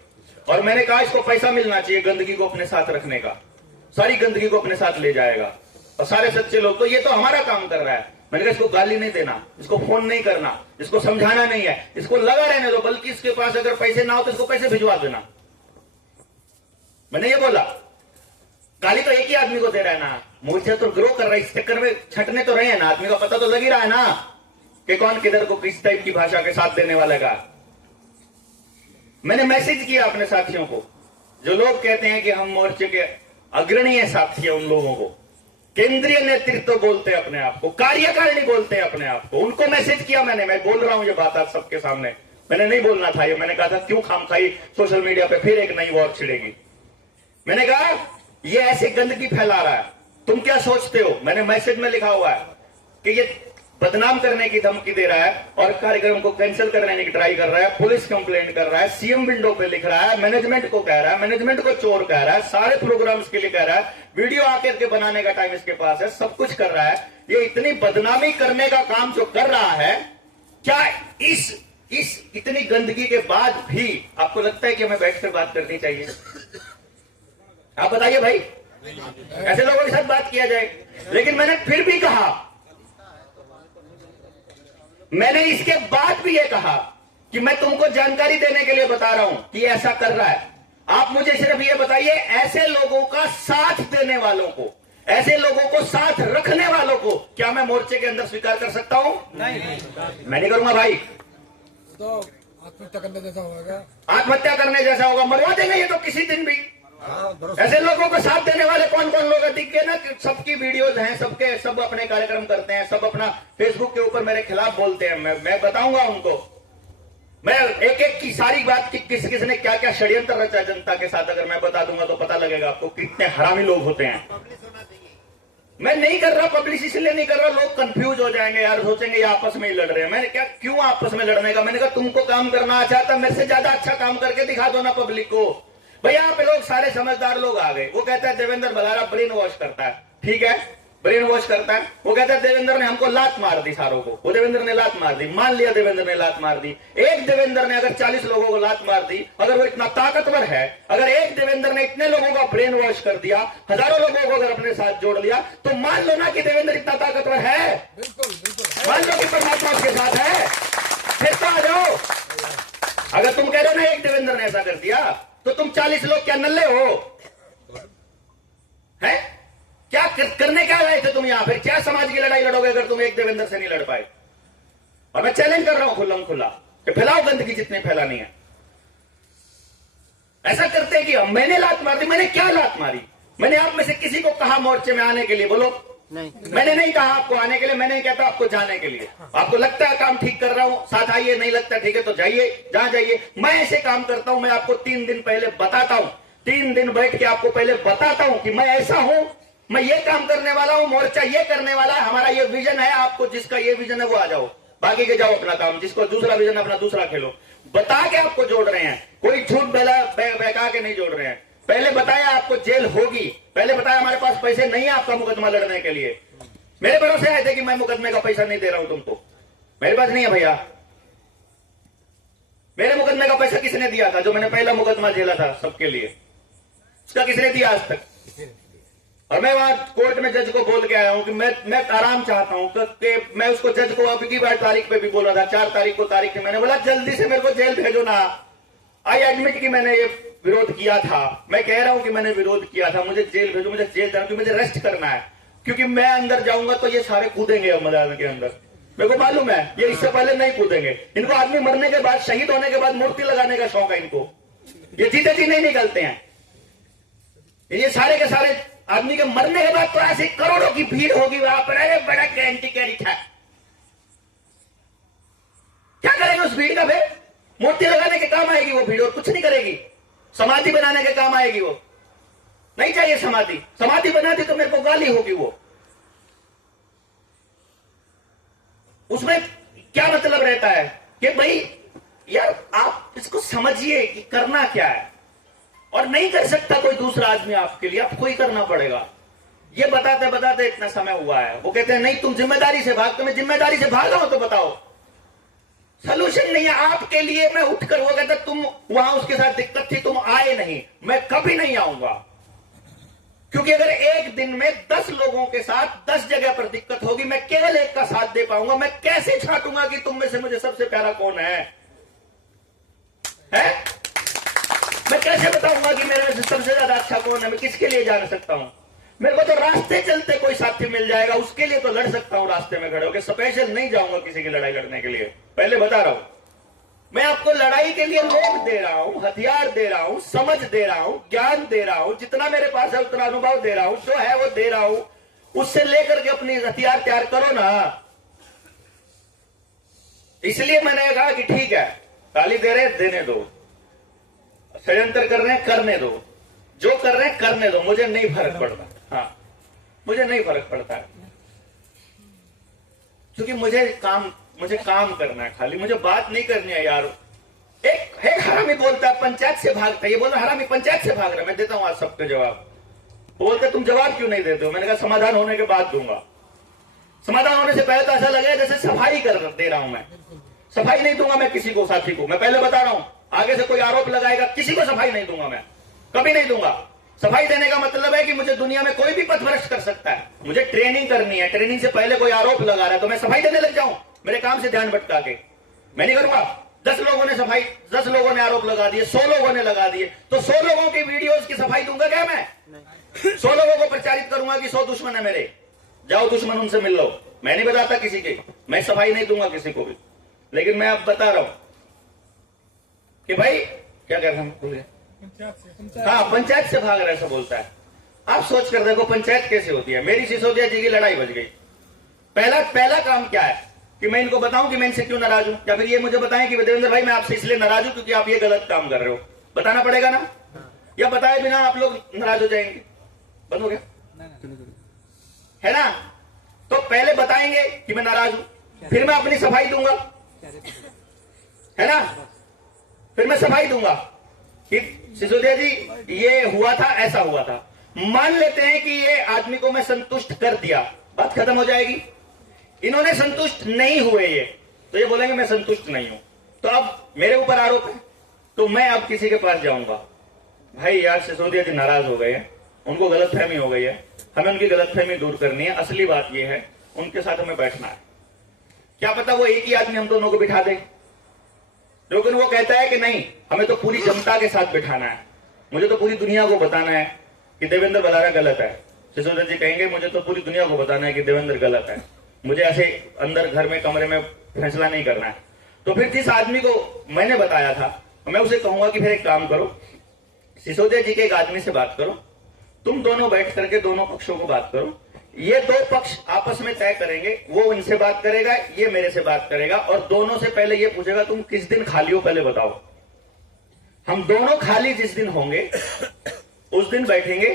और मैंने कहा इसको पैसा मिलना चाहिए गंदगी को अपने साथ रखने का, सारी गंदगी को अपने साथ ले जाएगा। और सारे सच्चे लोग, तो ये तो हमारा काम कर रहा है। मैंने कहा इसको गाली नहीं देना, इसको फोन नहीं करना, इसको समझाना नहीं है, इसको लगा रहने दो, बल्कि इसके पास अगर पैसे ना हो तो इसको पैसे भिजवा देना। मैंने ये बोला, गाली तो एक ही आदमी को दे रहा है ना, मोर्चा तो ग्रो कर रहा है, इस चक्कर में छटने तो रहे हैं ना, आदमी का पता तो लग ही रहा है ना कि कौन किधर को किस टाइप की भाषा के साथ देने वाले का। मैंने मैसेज किया अपने साथियों को, जो लोग कहते हैं कि हम मोर्चे के अग्रणीय साथी हैं, उन लोगों को केंद्रीय नेतृत्व बोलते हैं अपने आप को, कार्यकारिणी बोलते हैं अपने आप को, उनको मैसेज किया मैंने। मैं बोल रहा हूं ये बात आज सबके सामने, मैंने नहीं बोलना था ये। मैंने कहा था क्यों खामखाई सोशल मीडिया पे फिर एक नई वॉर छिड़ेगी। मैंने कहा ये ऐसे गंदगी फैला रहा है, तुम क्या सोचते हो। मैंने मैसेज में लिखा हुआ है कि ये बदनाम करने की धमकी दे रहा है और कार्यक्रम को कैंसिल करने की ट्राई कर रहा है, पुलिस कंप्लेंट कर रहा है, सीएम विंडो पे लिख रहा है, मैनेजमेंट को कह रहा है, मैनेजमेंट को चोर कह रहा है, सारे प्रोग्राम्स के लिए कह रहा है, वीडियो आकर के बनाने का टाइम इसके पास है, सब कुछ कर रहा है। ये इतनी बदनामी करने का काम जो कर रहा है, क्या इस इतनी गंदगी के बाद भी आपको लगता है कि हमें बैठकर बात करनी चाहिए? आप बताइए भाई, ऐसे लोगों के साथ बात किया जाए। लेकिन मैंने फिर भी कहा, मैंने इसके बाद भी ये कहा कि मैं तुमको जानकारी देने के लिए बता रहा हूं कि ऐसा कर रहा है। आप मुझे सिर्फ ये बताइए, ऐसे लोगों का साथ देने वालों को, ऐसे लोगों को साथ रखने वालों को क्या मैं मोर्चे के अंदर स्वीकार कर सकता हूं? नहीं, मैं नहीं करूंगा भाई। तो आत्महत्या करने जैसा होगा, आत्महत्या करने जैसा होगा, मरवा देंगे ये तो किसी दिन भी। ऐसे लोगों को साथ देने वाले कौन कौन लोग दिख गए ना, कि सबकी वीडियोज हैं, सबके सब अपने कार्यक्रम करते हैं, सब अपना फेसबुक के ऊपर मेरे खिलाफ बोलते हैं। मैं बताऊंगा उनको, मैं एक एक की सारी बात की किस किसने क्या क्या षड्यंत्र रचा जनता के साथ, अगर मैं बता दूंगा तो पता लगेगा आपको कितने हरामी लोग होते हैं। मैं नहीं कर रहा पब्लिश, इसलिए नहीं कर रहा, लोग कंफ्यूज हो जाएंगे यार, सोचेंगे ये आपस में ही लड़ रहे हैं। मैंने क्या, क्यों आपस में लड़ने का? मैंने कहा तुमको काम करना अच्छा था, मेरे से ज्यादा अच्छा काम करके दिखा दो ना पब्लिक को। भैया यहाँ पे लोग सारे समझदार लोग आ गए। वो कहता है देवेंद्र भलारा ब्रेन वॉश करता है, ठीक है, ब्रेन वॉश करता है। वो कहता है देवेंद्र ने हमको लात मार दी सारों को, वो देवेंद्र ने लात मार दी, मान लिया देवेंद्र ने लात मार दी। एक देवेंद्र ने अगर 40 लोगों को लात मार दी, अगर वो इतना ताकतवर है, अगर एक देवेंद्र ने इतने लोगों का ब्रेन वॉश कर दिया, हजारों लोगों को अगर अपने साथ जोड़ लिया, तो मान लो ना कि देवेंद्र इतना ताकतवर है। बिल्कुल बिल्कुल, मान लो कि परमात्मा उसके साथ है, फिर तो आ जाओ। अगर तुम कह रहे हो ना एक देवेंद्र ने ऐसा कर दिया, तो तुम 40 लोग क्या नल्ले हो? हैं? क्या करने क्या आए थे तुम यहां? फिर क्या समाज की लड़ाई लड़ोगे अगर तुम एक देवेंद्र से नहीं लड़ पाए? और मैं चैलेंज कर रहा हूं खुल्लम खुल्ला कि फैलाओ गंदगी जितनी फैलानी है। ऐसा करते कि मैंने लात मार दी, मैंने क्या लात मारी? मैंने आप में से किसी को कहा मोर्चे में आने के लिए? बोलो। नहीं, मैंने नहीं कहा आपको आने के लिए, मैंने कहता आपको जाने के लिए। आपको लगता है काम ठीक कर रहा हूं, साथ आइए, नहीं लगता ठीक है तो जाइए, जहां जाइए। मैं ऐसे काम करता हूं, मैं आपको 3 दिन पहले बताता हूं, 3 दिन बैठ के आपको पहले बताता हूं कि मैं ऐसा हूं, मैं ये काम करने वाला हूं, मोर्चा ये करने वाला है, हमारा ये विजन है। आपको जिसका ये विजन है वो आ जाओ, बाकी के जाओ अपना काम, जिसको दूसरा विजन अपना दूसरा खेलो। बता के आपको जोड़ रहे हैं, कोई झूठ बहका के नहीं जोड़ रहे हैं। पहले बताया आपको जेल होगी, पहले बताया हमारे पास पैसे नहीं है आपका मुकदमा लड़ने के लिए। मेरे भरोसे आए थे कि मैं मुकदमे का पैसा नहीं दे रहा हूं तुमको, मेरे पास नहीं है भैया। मेरे मुकदमे का पैसा किसने दिया था? जो मैंने पहला मुकदमा झेला था सबके लिए, उसका किसने दिया आज तक? और मैं वहां कोर्ट में जज को बोल के आया हूं कि मैं आराम चाहता हूं, कि मैं उसको जज को अब की बार तारीख पे भी बोला था, 4 तारीख को तारीख थी, मैंने बोला जल्दी से मेरे को जेल भेजो ना। आई एडमिट कि मैंने ये विरोध किया था, मैं कह रहा हूं कि मैंने विरोध किया था, मुझे जेल भेजो, मुझे जेल जाना, क्योंकि मुझे रेस्ट करना है, क्योंकि मैं अंदर जाऊंगा तो ये सारे कूदेंगे मैदान के अंदर। मेरे को मालूम है ये इससे पहले नहीं कूदेंगे। इनको आदमी मरने के बाद, शहीद होने के बाद मूर्ति लगाने का शौक है इनको, ये जीते जी नहीं निकलते हैं। ये सारे के सारे आदमी के मरने के बाद तो ऐसे करोड़ों की भीड़ होगी वहां पर, अरे बड़ा कैंटी कैरी था। क्या करेंगे उस भीड़ का? फिर मूर्ति लगाने के काम आएगी वो भीड़, और कुछ नहीं करेगी। समाधि बनाने के काम आएगी वो, नहीं चाहिए समाधि। समाधि बना दी तो मेरे को गाली होगी वो। उसमें क्या मतलब रहता है कि भाई यार आप इसको समझिए कि करना क्या है, और नहीं कर सकता कोई दूसरा आदमी आपके लिए, आपको ही करना पड़ेगा। ये बताते बताते इतना समय हुआ है। वो कहते हैं नहीं तुम जिम्मेदारी से भाग, तुम्हें जिम्मेदारी से भागा हो तो बताओ, सलूशन नहीं है आपके लिए। मैं उठकर, वो कहता तुम वहां उसके साथ दिक्कत थी, तुम आए नहीं, मैं कभी नहीं आऊंगा, क्योंकि अगर एक दिन में 10 लोगों के साथ 10 जगह पर दिक्कत होगी, मैं केवल एक का साथ दे पाऊंगा। मैं कैसे छांटूंगा कि तुम में से मुझे सबसे प्यारा कौन है? मैं कैसे बताऊंगा कि मेरे में से सबसे ज्यादा अच्छा कौन है? मैं किसके लिए जान सकता हूं? मेरे को तो रास्ते चलते कोई साथी मिल जाएगा, उसके लिए तो लड़ सकता हूं रास्ते में खड़े होकर, स्पेशल नहीं जाऊंगा किसी की लड़ाई लड़ने के लिए, पहले बता रहा हूं। मैं आपको लड़ाई के लिए लोग दे रहा हूं, हथियार दे रहा हूं, समझ दे रहा हूं, ज्ञान दे रहा हूं, जितना मेरे पास है उतना अनुभव दे रहा हूं, जो है वो दे रहा हूं, उससे लेकर के अपनी हथियार तैयार करो ना। इसलिए मैंने कहा कि ठीक है, गाली दे रहे देने दो, षड्यंत्र कर रहे हैं करने दो, जो कर रहे हैं करने दो, मुझे नहीं फर्क पड़ता। हाँ, मुझे नहीं फर्क पड़ता है, क्योंकि मुझे काम करना है, खाली मुझे बात नहीं करनी है यार। एक हरामी बोलता है पंचायत से भागता है, ये बोल रहा हरामी पंचायत से भाग रहा है। मैं देता हूं आज सबके जवाब। बोलते तुम जवाब क्यों नहीं देते हो? मैंने कहा समाधान होने के बाद दूंगा। समाधान होने से पहले तो ऐसा लगेगा जैसे सफाई कर दे रहा हूं मैं। सफाई नहीं दूंगा मैं किसी को, साथी को। मैं पहले बता रहा हूं, आगे से कोई आरोप लगाएगा, किसी को सफाई नहीं दूंगा मैं, कभी नहीं दूंगा। सफाई देने का मतलब है कि मुझे दुनिया में कोई भी पथभ्रष्ट कर सकता है, मुझे ट्रेनिंग करनी है, ट्रेनिंग से पहले कोई आरोप लगा रहा है तो मैं सफाई देने लग जाऊं मेरे काम से ध्यान भटका के? मैं नहीं करूंगा। 10 लोगों ने सफाई, 10 लोगों ने आरोप लगा दिए, 100 लोगों ने लगा दिए, तो 100 लोगों की वीडियोस की सफाई दूंगा क्या मैं? 100 लोगों को प्रचारित करूंगा कि 100 दुश्मन है मेरे, जाओ दुश्मन उनसे मिल लो। मैं नहीं बताता किसी के, मैं सफाई नहीं दूंगा किसी को भी। लेकिन मैं अब बता रहा हूं कि भाई क्या कर रहा हूं, भूल गया। हाँ, पंचायत से भाग रहा है, ऐसा बोलता है। आप सोच कर देखो पंचायत कैसे होती है। मेरी सिसोदिया जी की लड़ाई बच गई। पहला काम क्या है कि मैं इनको बताऊं कि मैं इनसे क्यों नाराज हूं, या फिर ये मुझे बताएं कि देवेंद्र भाई मैं आपसे इसलिए नाराज हूं क्योंकि आप ये गलत काम कर रहे हो। बताना पड़ेगा ना, या बताए बिना आप लोग नाराज हो जाएंगे? बंद हो गया है ना? तो पहले बताएंगे कि मैं नाराज हूं, फिर मैं अपनी सफाई दूंगा, है ना? फिर मैं सफाई दूंगा कि सिसोदिया जी ये हुआ था, ऐसा हुआ था। मान लेते हैं कि ये आदमी को मैं संतुष्ट कर दिया, बात खत्म हो जाएगी। इन्होंने संतुष्ट नहीं हुए ये, तो ये बोलेंगे मैं संतुष्ट नहीं हूं, तो अब मेरे ऊपर आरोप है, तो मैं अब किसी के पास जाऊंगा, भाई यार सिसोदिया जी नाराज हो गए हैं, उनको गलतफहमी हो गई है, हमें उनकी गलतफहमी दूर करनी है। असली बात यह है उनके साथ हमें बैठना है। क्या पता वो एक ही आदमी हम दोनों को बिठा दे, लेकिन वो कहता है कि नहीं, हमें तो पूरी जनता के साथ बिठाना है, मुझे तो पूरी दुनिया को बताना है कि देवेंद्र बलारा गलत है। सिसोदिया जी कहेंगे मुझे तो पूरी दुनिया को बताना है कि देवेंद्र गलत है, मुझे ऐसे अंदर घर में कमरे में फैसला नहीं करना है। तो फिर जिस आदमी को मैंने बताया था, मैं उसे कहूंगा कि फिर एक काम करो, सिसोदिया जी के एक आदमी से बात करो, तुम दोनों बैठ करके दोनों पक्षों को बात करो, ये दो पक्ष आपस में तय करेंगे, वो इनसे बात करेगा, ये मेरे से बात करेगा, और दोनों से पहले ये पूछेगा तुम किस दिन खाली हो पहले बताओ। हम दोनों खाली जिस दिन होंगे उस दिन बैठेंगे,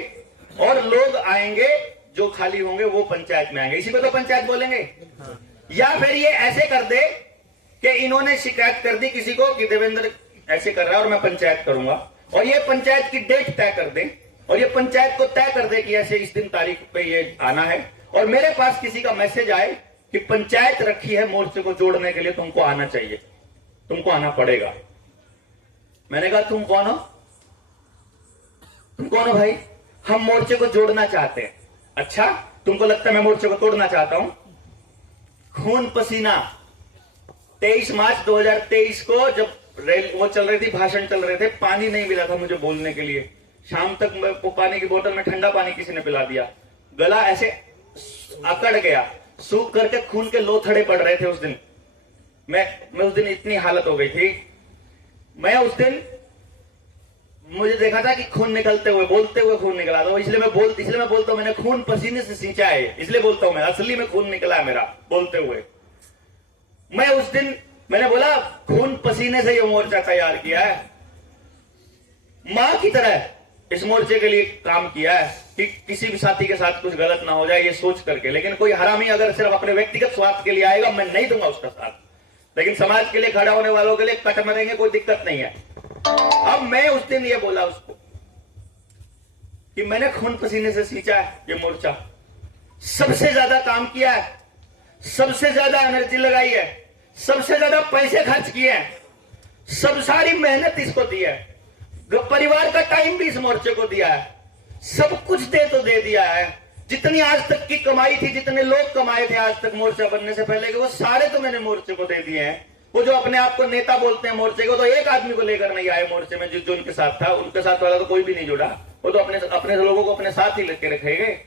और लोग आएंगे जो खाली होंगे वो पंचायत में आएंगे, इसी को तो पंचायत बोलेंगे। या फिर ये ऐसे कर दे कि इन्होंने शिकायत कर दी किसी को कि देवेंद्र ऐसे कर रहा है और मैं पंचायत करूंगा, और ये पंचायत की डेट तय कर दे, और ये पंचायत को तय कर दे कि ऐसे इस दिन तारीख पे ये आना है, और मेरे पास किसी का मैसेज आए कि पंचायत रखी है मोर्चे को जोड़ने के लिए, तुमको आना चाहिए, तुमको आना पड़ेगा। मैंने कहा तुम कौन हो? तुम कौन हो भाई? हम मोर्चे को जोड़ना चाहते हैं। अच्छा, तुमको लगता है मैं मोर्चे को तोड़ना चाहता हूं? खून पसीना 23 मार्च 2023 को जब वो चल रही थी, भाषण चल रहे थे, पानी नहीं मिला था मुझे बोलने के लिए, शाम तक वो पानी की बोतल में ठंडा पानी किसी ने पिला दिया, गला ऐसे अकड़ गया, सूख करके खून के लोथड़े पड़ रहे थे उस दिन। मैं उस दिन इतनी हालत हो गई थी, मैं उस दिन मुझे देखा था कि खून निकलते हुए, बोलते हुए खून निकला था, इसलिए मैं बोलता हूं मैंने खून पसीने से सींचा है, इसलिए बोलता हूं मैं, असली में खून निकला है मेरा बोलते हुए। मैं उस दिन मैंने बोला खून पसीने से ये मोर्चा तैयार किया है, मां की तरह इस मोर्चे के लिए काम किया है कि किसी भी साथी के साथ कुछ गलत ना हो जाए ये सोच करके। लेकिन कोई हरामी अगर सिर्फ अपने व्यक्तिगत स्वार्थ के लिए आएगा, मैं नहीं दूंगा उसका साथ, लेकिन समाज के लिए खड़ा होने वालों के लिए कट मरेंगे, कोई दिक्कत नहीं है। अब मैं उस दिन ये बोला उसको कि मैंने खून पसीने से सींचा है ये मोर्चा, सबसे ज्यादा काम किया है, सबसे ज्यादा एनर्जी लगाई है, सबसे ज्यादा पैसे खर्च किए हैं, सब सारी मेहनत इसको दी है, परिवार का टाइम भी इस मोर्चे को दिया है, सब कुछ दे दिया है। जितनी आज तक की कमाई थी, जितने लोग कमाए थे आज तक मोर्चा बनने से पहले, वो सारे तो मैंने मोर्चे को दे दिए हैं। वो जो अपने आप को नेता बोलते हैं मोर्चे को, तो एक आदमी को लेकर नहीं आए मोर्चे में, जो उनके साथ था, उनके साथ वाला तो कोई भी नहीं जुड़ा, वो तो अपने लोगों को अपने साथ ही लेके रखेंगे।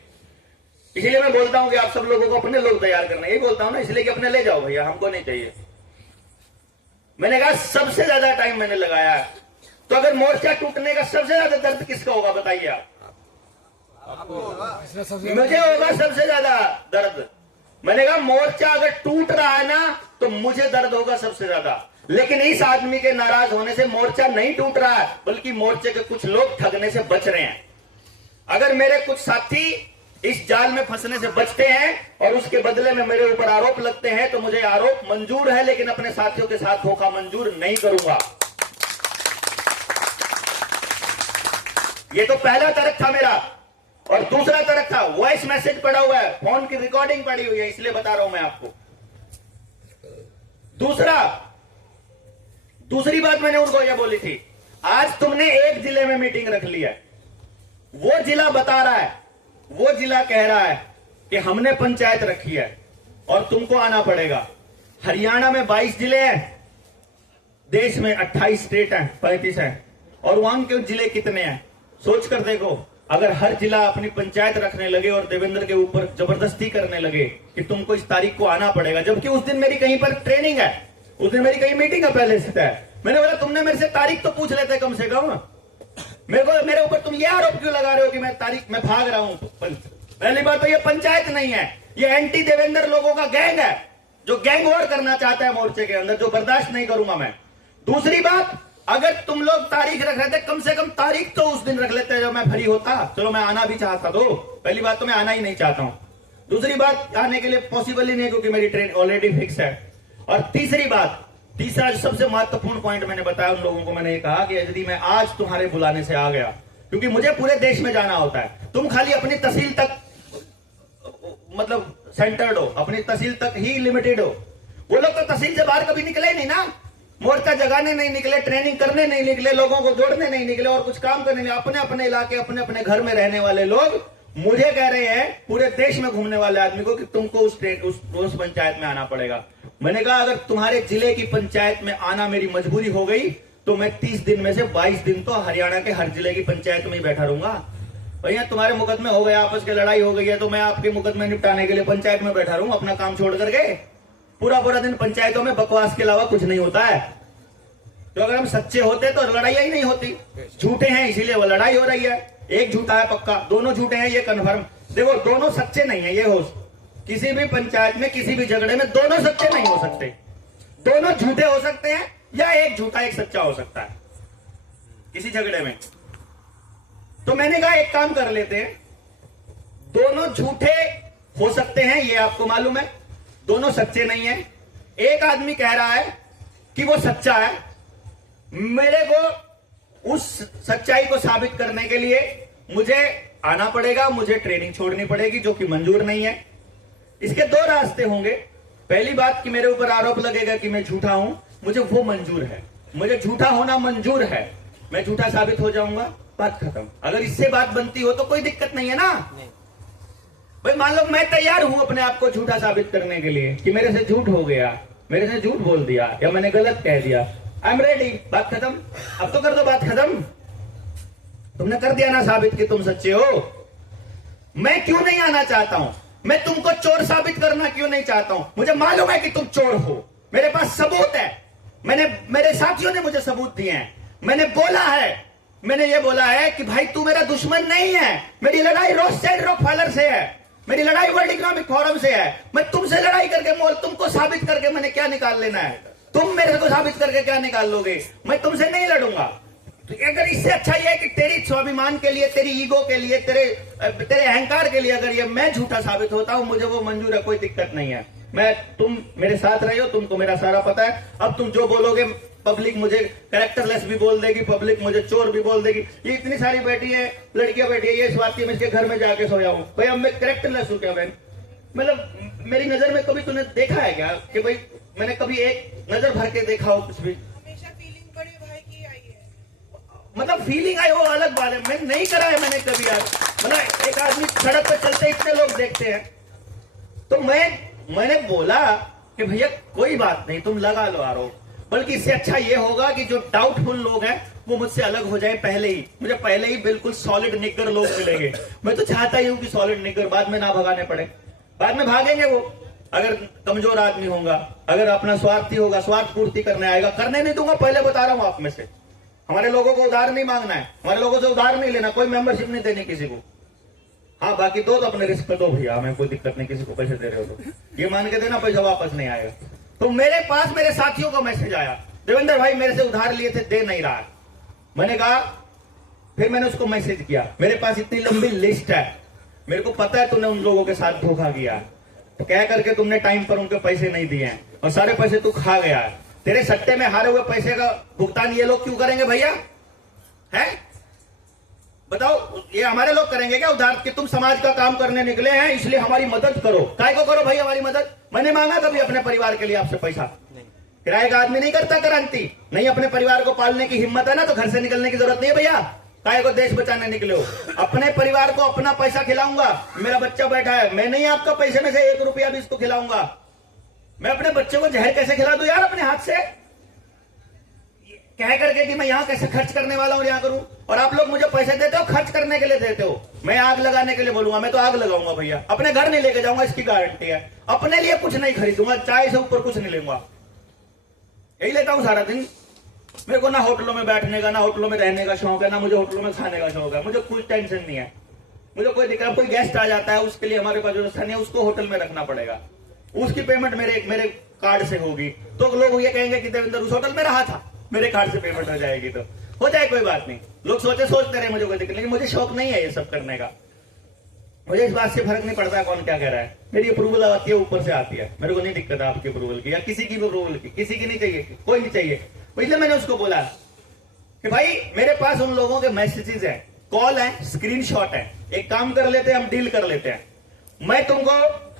इसलिए मैं बोलता हूं कि आप सब लोगों को अपने लोग तैयार करना, यही बोलता हूं ना, इसलिए कि अपने ले जाओ भैया, हमको नहीं चाहिए। मैंने कहा सबसे ज्यादा टाइम मैंने लगाया है। तो अगर मोर्चा टूटने का सबसे ज्यादा दर्द किसका होगा बताइए आप? मुझे होगा सबसे ज्यादा दर्द। मैंने कहा मोर्चा अगर टूट रहा है ना तो मुझे दर्द होगा सबसे ज्यादा। लेकिन इस आदमी के नाराज होने से मोर्चा नहीं टूट रहा है, बल्कि मोर्चे के कुछ लोग ठगने से बच रहे हैं। अगर मेरे कुछ साथी इस जाल में फंसने से बचते हैं और उसके बदले में मेरे ऊपर आरोप लगते हैं तो मुझे आरोप मंजूर है, लेकिन अपने साथियों के साथ धोखा मंजूर नहीं करूंगा। ये तो पहला तर्क था मेरा। और दूसरा तर्क था, वॉइस मैसेज पड़ा हुआ है, फोन की रिकॉर्डिंग पड़ी हुई है, इसलिए बता रहा हूं मैं आपको। दूसरी बात मैंने उनको यह बोली थी, आज तुमने एक जिले में मीटिंग रख ली है, वो जिला बता रहा है, वो जिला कह रहा है कि हमने पंचायत रखी है और तुमको आना पड़ेगा। हरियाणा में 22 जिले हैं, देश में 28 स्टेट हैं, 35 हैं, और वहां के जिले कितने हैं सोच कर देखो। अगर हर जिला अपनी पंचायत रखने लगे और देवेंद्र के ऊपर जबरदस्ती करने लगे कि तुमको इस तारीख को आना पड़ेगा, जबकि उस दिन मेरी कहीं पर ट्रेनिंग है, उस दिन मेरी कहीं मीटिंग है पहले से है। मैंने बोला तुमने मेरे से तारीख तो पूछ लेते कम से कम। मेरे ऊपर तुम ये आरोप क्यों लगा रहे हो कि मैं तारीख में भाग रहा हूं? पहली बात तो ये पंचायत नहीं है, ये एंटी देवेंद्र लोगों का गैंग है जो गैंग वॉर करना चाहता है मोर्चे के अंदर, जो बर्दाश्त नहीं करूंगा मैं। दूसरी बात, अगर तुम लोग तारीख रख रहे थे, कम से कम तारीख तो उस दिन रख लेते जब मैं फ्री होता। चलो मैं आना भी चाहता तो, पहली बात तो मैं आना ही नहीं चाहता हूं। दूसरी बात, आने के लिए पॉसिबल ही नहीं क्योंकि मेरी ट्रेन ऑलरेडी फिक्स है। और तीसरा जो सबसे महत्वपूर्ण पॉइंट मैंने बताया उन लोगों को, मैंने ये कहा कि यदि मैं आज तुम्हारे बुलाने से आ गया, क्योंकि मुझे पूरे देश में जाना होता है, तुम खाली अपनी तहसील तक मतलब सेंटर्ड हो, अपनी तहसील तक ही लिमिटेड हो। वो लोग तो तहसील से बाहर कभी निकले नहीं ना, मोर्चा जगाने नहीं निकले, ट्रेनिंग करने नहीं निकले, लोगों को जोड़ने नहीं निकले और कुछ काम करने नहीं। अपने अपने इलाके, अपने अपने घर में रहने वाले लोग मुझे कह रहे हैं, पूरे देश में घूमने वाले आदमी को, कि तुमको उस पंचायत में आना पड़ेगा। मैंने कहा अगर तुम्हारे जिले की पंचायत में आना मेरी मजबूरी हो गई तो मैं 30 दिन में से 22 दिन तो हरियाणा के हर जिले की पंचायत में ही बैठा रहूंगा। भैया तुम्हारे मुकदमे हो गए, आपस की लड़ाई हो गई है, तो मैं आपके मुकदमे निपटाने के लिए पंचायत में बैठा रहूं अपना काम छोड़ करके? पूरा दिन पंचायतों में बकवास के अलावा कुछ नहीं होता है। तो अगर हम सच्चे होते तो लड़ाई ही नहीं होती। झूठे हैं इसीलिए वो लड़ाई हो रही है। एक झूठा है पक्का, दोनों झूठे हैं ये कन्फर्म। देखो दोनों सच्चे नहीं है, ये हो किसी भी पंचायत में किसी भी झगड़े में दोनों सच्चे नहीं हो सकते। दोनों झूठे हो सकते हैं या एक झूठा एक सच्चा हो सकता है किसी झगड़े में। तो मैंने कहा एक काम कर लेते हैं, दोनों झूठे हो सकते हैं ये आपको मालूम है, दोनों सच्चे नहीं है। एक आदमी कह रहा है कि वो सच्चा है, मेरे को उस सच्चाई को साबित करने के लिए मुझे आना पड़ेगा, मुझे ट्रेनिंग छोड़नी पड़ेगी जो कि मंजूर नहीं है। इसके दो रास्ते होंगे। पहली बात कि मेरे ऊपर आरोप लगेगा कि मैं झूठा हूं, मुझे वो मंजूर है, मुझे झूठा होना मंजूर है, मैं झूठा साबित हो जाऊंगा, बात खत्म। अगर इससे बात बनती हो तो कोई दिक्कत नहीं है ना। भाई मान लो मैं तैयार हूं अपने आप को झूठा साबित करने के लिए कि मेरे से झूठ हो गया, मेरे से झूठ बोल दिया या मैंने गलत कह दिया, आई एम रेडी, बात खत्म। अब तो कर दो बात खत्म। तुमने कर दिया ना साबित कि तुम सच्चे हो। मैं क्यों नहीं आना चाहता हूं? मैं तुमको चोर साबित करना क्यों नहीं चाहता हूं? मुझे मालूम है कि तुम चोर हो, मेरे पास सबूत है, मेरे साथियों ने मुझे सबूत दिए हैं। मैंने ये बोला है कि भाई तू मेरा दुश्मन नहीं है, मेरी लड़ाई रोथस्चेल्ड रॉकफेलर से है, मेरी लड़ाई वर्ल्ड इकोनॉमिक फोरम से है। मैं तुमसे लड़ाई करके तुमको साबित करके मैंने क्या निकाल लेना है? तुम मेरे को साबित करके क्या निकाल लोगे? मैं तुमसे नहीं लड़ूंगा। तो अगर इससे अच्छा यह है कि तेरी स्वाभिमान के लिए, तेरी ईगो के लिए, तेरे अहंकार के लिए अगर ये मैं झूठा साबित होता हूं, मुझे वो मंजूर है, कोई दिक्कत नहीं है। तुम मेरे साथ रहे हो, तुमको मेरा सारा पता है। अब तुम जो बोलोगे पब्लिक मुझे कैरेक्टरलेस भी बोल देगी, पब्लिक मुझे चोर भी बोल देगी। ये इतनी सारी बैठी है, लड़कियां बैठी है, ये इस बात की मैं इसके घर में जाके सोया हूं। भाई अब मैं कैरेक्टरलेस हूं क्या? बहन मतलब मेरी नजर में कभी तूने देखा है क्या कि भाई मैंने कभी एक नजर भर के देखा हो कुछ भी? हमेशा फीलिंग बड़े भाई की आई है। मतलब फीलिंग आई वो अलग बात है, मैं नहीं करा है मैंने कभी यार। मतलब एक आदमी सड़क पे चलते इतने लोग देखते हैं, तो मैंने बोला कि भैया कोई बात नहीं, तुम लगा लो आरोप, बल्कि इससे अच्छा ये होगा कि जो डाउटफुल लोग हैं वो मुझसे अलग हो जाए पहले ही। मुझे पहले ही बिल्कुल सॉलिड निग्गर लोग मिलेंगे। मैं तो चाहता ही हूं कि सॉलिड निग्गर बाद में ना भगाने पड़े। बाद में भागेंगे वो अगर कमजोर आदमी होगा, अगर अपना स्वार्थी होगा, स्वार्थ पूर्ति करने आएगा, करने नहीं दूंगा, पहले बता रहा हूं आप में से। हमारे लोगों को उधार नहीं मांगना है, हमारे लोगों से उधार नहीं लेना, कोई मेंबरशिप नहीं देनी किसी को। हाँ बाकी दो तो अपने रिस्क पे दो भैया, हमें कोई दिक्कत नहीं, किसी को पैसे दे रहे हो तो ये मान के देना पैसा वापस नहीं आएगा। तो मेरे पास मेरे साथियों का मैसेज आया, देवेंद्र भाई मेरे से उधार लिए थे, दे नहीं रहा है। मैंने कहा, फिर मैंने उसको मैसेज किया, मेरे पास इतनी लंबी लिस्ट है, मेरे को पता है तूने उन लोगों के साथ धोखा किया, तो कह करके तुमने टाइम पर उनके पैसे नहीं दिए हैं और सारे पैसे तू खा गया है। तेरे सट्टे में हारे हुए पैसे का भुगतान ये लोग क्यों करेंगे भैया? है बताओ, ये हमारे लोग करेंगे क्या उधार? कि तुम समाज का काम करने निकले हैं इसलिए हमारी मदद करो। काय को करो भाई हमारी मदद? मैंने मांगा कभी अपने परिवार के लिए आपसे पैसा? किराए का आदमी नहीं करता क्रांति, नहीं अपने परिवार को पालने की हिम्मत है ना तो घर से निकलने की जरूरत नहीं है भैया। काय को देश बचाने निकले हो? अपने परिवार को अपना पैसा खिलाऊंगा, मेरा बच्चा बैठा है, मैं नहीं आपका पैसे में से 1 रुपया भी इसको खिलाऊंगा। मैं अपने बच्चे को जहर कैसे खिला दूं यार अपने हाथ से? कह करके कि मैं यहां कैसे खर्च करने वाला हूं, यहां करूं, और आप लोग मुझे पैसे देते हो खर्च करने के लिए देते हो। मैं आग लगाने के लिए बोलूंगा, मैं तो आग लगाऊंगा भैया, अपने घर नहीं लेके जाऊंगा, इसकी गारंटी है। अपने लिए कुछ नहीं खरीदूंगा, चाय से ऊपर कुछ नहीं लूंगा, यही लेता हूं सारा दिन। मेरे को ना होटलों में बैठने का, ना होटलों में रहने का शौक है, ना मुझे होटलों में खाने का शौक है, मुझे कोई टेंशन नहीं है, मुझे कोई दिक्कत। कोई गेस्ट आ जाता है उसके लिए हमारे पास व्यवस्था नहीं है, उसको होटल में रखना पड़ेगा, उसकी पेमेंट मेरे कार्ड से होगी, तो लोग ये कहेंगे कि देवेंद्र उस होटल में रहा था, मेरे कार्ड से पेमेंट हो जाएगी, तो हो जाए कोई बात नहीं। लोग सोचते रहे, मुझे कोई दिक्कत, लेकिन मुझे शौक नहीं है ये सब करने का। मुझे इस बात से फर्क नहीं पड़ता कौन क्या कह रहा है, मेरी अप्रूवल आती है ऊपर से आती है, मेरे को नहीं दिक्कत है आपकी अप्रूवल की या किसी की भी अप्रूवल की, किसी की नहीं चाहिए, कोई नहीं चाहिए। इसलिए मैंने उसको बोला कि भाई मेरे पास उन लोगों के मैसेजेस हैं, कॉल है, स्क्रीनशॉट है, एक काम कर लेते हैं, हम डील कर लेते हैं। मैं तुमको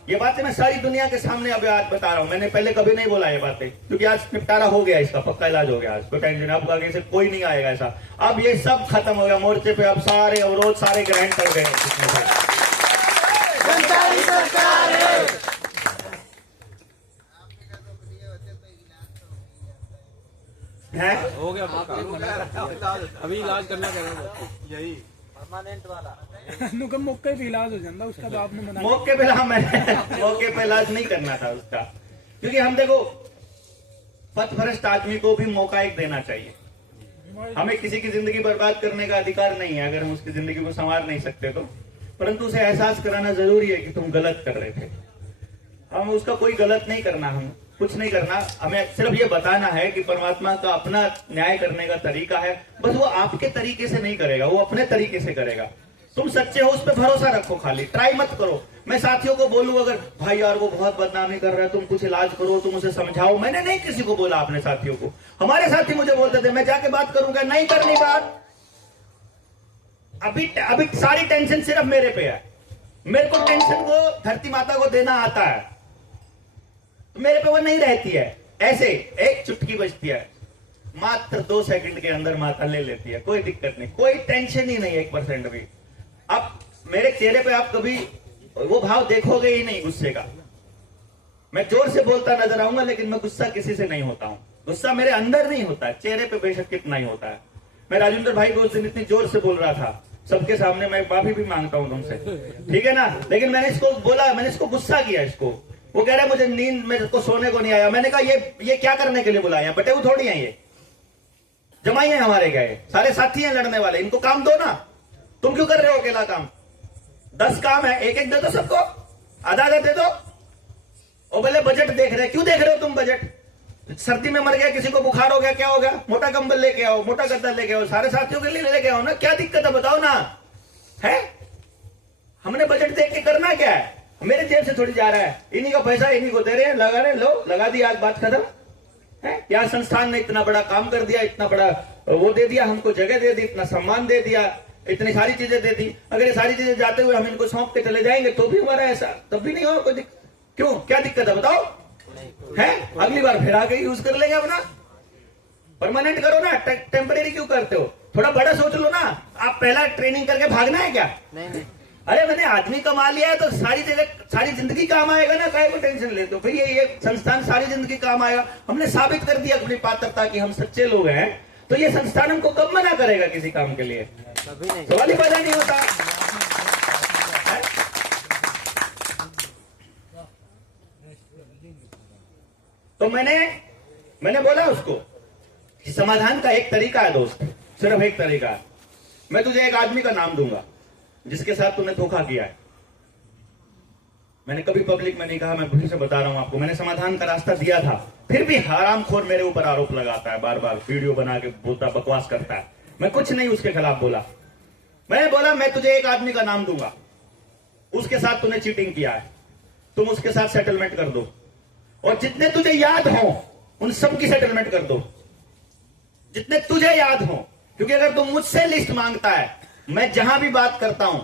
ये बातें मैं सारी दुनिया के सामने अभी आज बता रहा हूं, मैंने पहले कभी नहीं बोला ये बातें, क्योंकि आज निपटारा हो गया, इसका पक्का इलाज हो गया, आज कोई टेंशन, अब आगे से कोई नहीं आएगा ऐसा। अब ये सब खत्म हो गया मोर्चे पे, अब सारे अवरोध सारे ग्रहण कर गए हैं। हो गया अभी इलाज करना कह रहे हैं यही परमानेंट वाला नुकम मौके पे इलाज हो जाता उसका, तो आपने मना मौके पे मौके पे इलाज नहीं करना था उसका, क्योंकि हम देखो पथभ्रष्ट आदमी को भी मौका एक देना चाहिए। हमें किसी की जिंदगी बर्बाद करने का अधिकार नहीं है, अगर हम उसकी जिंदगी को संवार नहीं सकते तो, परंतु उसे एहसास कराना जरूरी है कि तुम गलत कर रहे थे। हम उसका कोई गलत नहीं करना, हम कुछ नहीं करना, हमें सिर्फ ये बताना है कि परमात्मा का अपना न्याय करने का तरीका है, बस वो आपके तरीके से नहीं करेगा, वो अपने तरीके से करेगा। तुम सच्चे हो, उस पर भरोसा रखो, खाली ट्राई मत करो। मैं साथियों को बोलूं अगर भाई यार वो बहुत बदनामी कर रहा है, तुम कुछ इलाज करो, तुम उसे समझाओ, मैंने नहीं किसी को बोला, अपने साथियों को। हमारे साथी मुझे बोलते थे मैं जाके बात करूंगा, नहीं करनी बात। अभी सारी टेंशन सिर्फ मेरे पे है, मेरे को टेंशन को धरती माता को देना आता है, मेरे पे वो नहीं रहती है। ऐसे एक चुटकी बजती है, मात्र 2 सेकंड के अंदर माता ले लेती है, कोई दिक्कत नहीं, कोई टेंशन ही नहीं 1% भी। अब मेरे चेहरे पे आप कभी वो भाव देखोगे ही नहीं गुस्से का। मैं जोर से बोलता नजर आऊंगा, लेकिन मैं गुस्सा किसी से नहीं होता हूं, गुस्सा मेरे अंदर नहीं होता है, चेहरे पे बेशक कितना ही होता है। मैं राजेंद्र भाई को उस दिन इतनी जोर से बोल रहा था सबके सामने, मैं माफी भी मांगता हूं तुमसे, ठीक है ना, लेकिन मैंने इसको बोला, मैंने इसको गुस्सा किया इसको। वो कह रहा है मुझे नींद, मेरे को सोने को नहीं आया। मैंने कहा ये क्या करने के लिए बुलाया, बटे वो थोड़ी है, ये जमाई है हमारे, गए सारे साथी हैं लड़ने वाले, इनको काम दो ना, तुम क्यों कर रहे हो अकेला काम? 10 काम है, एक दे दो सबको, आधा दे दो। और बोले बजट देख रहे, क्यों देख रहे हो तुम बजट? सर्दी में मर गया, किसी को बुखार हो गया, क्या हो गया, मोटा कंबल लेके आओ, मोटा गद्दा लेके आओ, सारे साथियों के लिए लेके आओ ना, क्या दिक्कत है बताओ ना। है हमने बजट देख के करना क्या है, मेरे जेब से थोड़ी जा रहा है, इन्हीं का पैसा इन्हीं को दे रहे हैं, लगा रहे, लो लगा दिया, आज बात खत्म है। क्या संस्थान ने इतना बड़ा काम कर दिया, इतना बड़ा वो दे दिया, हमको जगह दे दी, इतना सम्मान दे दिया, इतनी सारी चीजें दे दी। अगर ये सारी चीजें जाते हुए हम इनको सौंप के चले जाएंगे तो भी हमारा ऐसा तब भी नहीं होगा कोई क्यों, क्या दिक्कत है बताओ? है अगली बार फिर आके यूज कर लेंगे अपना, परमानेंट करो ना, टेम्परेरी क्यों करते हो? थोड़ा बड़ा सोच लो ना। आप पहला ट्रेनिंग करके भागना है क्या? नहीं। अरे मैंने आदमी कमा लिया है तो सारी जगह सारी जिंदगी काम आएगा ना, काहे को टेंशन लेते हो? फिर ये संस्थान सारी जिंदगी काम आएगा। हमने साबित कर दिया अपनी पात्रता की हम सच्चे लोग हैं, तो ये संस्थान हमको कब मना करेगा किसी काम के लिए? सवाल ही पैदा नहीं होता। तो तो मैंने बोला उसको कि समाधान का एक तरीका है दोस्त, सिर्फ एक तरीका है। मैं तुझे एक आदमी का नाम दूंगा जिसके साथ तूने धोखा किया है। मैंने कभी पब्लिक में नहीं कहा, मैं फिर से बता रहा हूं आपको, मैंने समाधान का रास्ता दिया था, फिर भी हरामखोर मेरे ऊपर आरोप लगाता है, बार बार वीडियो बना के बोलता, बकवास करता है। मैं कुछ नहीं उसके खिलाफ बोला। मैंने बोला मैं तुझे एक आदमी का नाम दूंगा, उसके साथ तूने चीटिंग किया है, तुम उसके साथ सेटलमेंट कर दो, और जितने तुझे याद हो उन सब की सेटलमेंट कर दो, जितने तुझे याद हो। क्योंकि अगर तुम मुझसे लिस्ट मांगता है, मैं जहां भी बात करता हूं,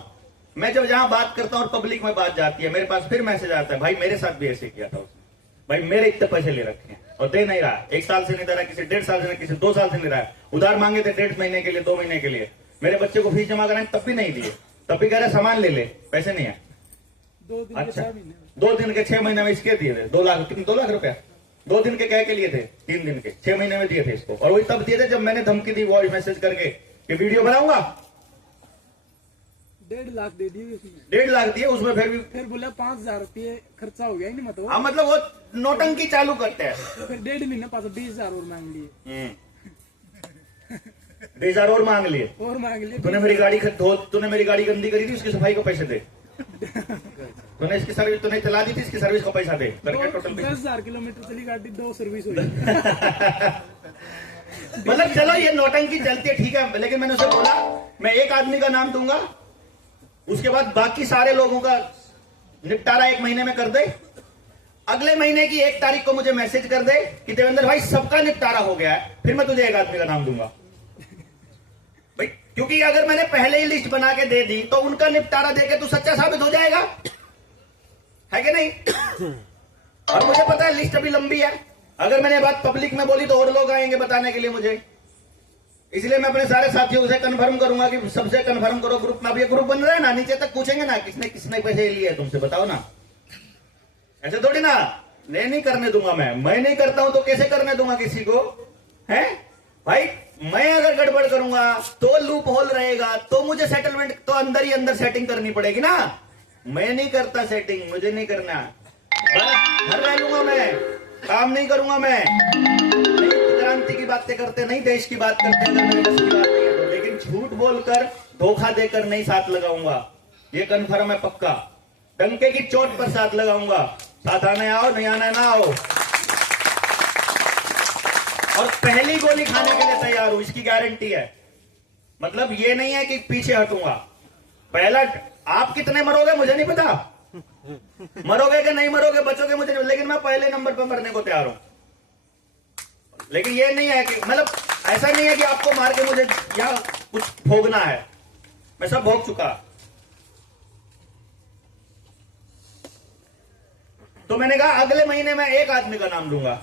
मैं जब जहां बात करता हूं और पब्लिक में बात जाती है, मेरे पास फिर मैसेज आता है, भाई मेरे साथ भी ऐसे किया था उसने, भाई मेरे इतने पैसे ले रखे हैं और दे नहीं रहा, 1 साल से नहीं दे रहा, किसी 1.5 साल से नहीं, किसी 2 साल से नहीं रहा है, उधार मांगे थे 1.5 महीने के लिए, 2 महीने के लिए, मेरे बच्चे को फीस जमा कराएं तब भी नहीं दिए, तब भी कह रहे सामान ले ले, पैसे नहीं है। 2 दिन अच्छा, 2 दिन के 6 महीने में इसके दिए थे 2 लाख, कितने 2 लाख रुपया 2 दिन के कह के लिए थे, 3 दिन के 6 महीने में दिए थे इसको, और वही तब दिए थे जब मैंने धमकी दी वॉइस मैसेज करके कि वीडियो बनाऊंगा। 1.5 लाख दे दिए उसने, 1.5 लाख दिए, उसमें फिर बोला 5,000 रुपये खर्चा हो गया ही नहीं, मतलब हाँ, मतलब वो नोटंकी चालू करते हैं। तो फिर 1.5 महीना पास 20,000 और मांग लिए 20,000 और मांग लिए। तूने मेरी गाड़ी गंदी करी थी, उसकी सफाई को पैसे दे। तूने इसकी सर्विस तूने चला दी थी, इसकी सर्विस का पैसा दे, करके टोटल 10,000 किलोमीटर चली गाड़ी, 2 सर्विस हुई। मतलब चलो ये नौटंकी चलती है, ठीक है, लेकिन मैंने उसे बोला मैं एक आदमी का नाम दूंगा, उसके बाद बाकी सारे लोगों का निपटारा 1 महीने में कर दे, अगले महीने की 1 तारीख को मुझे मैसेज कर दे कि देवेंद्र भाई सबका निपटारा हो गया है, फिर मैं तुझे एक आदमी का नाम दूंगा भाई। क्योंकि अगर मैंने पहले ही लिस्ट बना के दे दी तो उनका निपटारा देके तू सच्चा साबित हो जाएगा, है कि नहीं? और मुझे पता है लिस्ट अभी लंबी है, अगर मैंने बात पब्लिक में बोली तो और लोग आएंगे बताने के लिए मुझे, इसलिए मैं अपने सारे साथियों से कंफर्म करूंगा कि सबसे कंफर्म करो ग्रुप में। अब ये ग्रुप बन रहा है ना, नीचे तक पूछेंगे ना किसने किसने पैसे लिए तुमसे, बताओ ना, ऐसे थोड़ी ना, नहीं करने दूंगा मैं नहीं करता हूं तो कैसे करने दूंगा किसी को, है भाई? मैं अगर गड़बड़ करूंगा तो लूप होल रहेगा, तो मुझे सेटलमेंट तो अंदर ही अंदर सेटिंग करनी पड़ेगी ना। मैं नहीं करता सेटिंग, मुझे नहीं करना, बस घर रह लूंगा मैं, काम नहीं करूंगा मैं, नहीं क्रांति की बातें करते, नहीं देश की बात करते, अगर मेरे बस की बात नहीं है तो, लेकिन झूठ बोलकर धोखा देकर नहीं साथ लगाऊंगा, ये कन्फर्म है पक्का। डंके की चोट पर साथ लगाऊंगा, साथ आने आओ, नहीं आना ना आओ, और पहली गोली खाने के लिए तैयार हूं, इसकी गारंटी है। मतलब ये नहीं है कि पीछे हटूंगा, पहला आप कितने मरोगे मुझे नहीं पता, मरोगे कि नहीं मरोगे, बचोगे मुझे नहीं, लेकिन मैं पहले नंबर पर मरने को तैयार हूं। लेकिन ये नहीं है कि मतलब ऐसा नहीं है कि आपको मार के मुझे यहां कुछ भोगना है, मैं सब भोग चुका। तो मैंने कहा अगले महीने मैं एक आदमी का नाम दूंगा,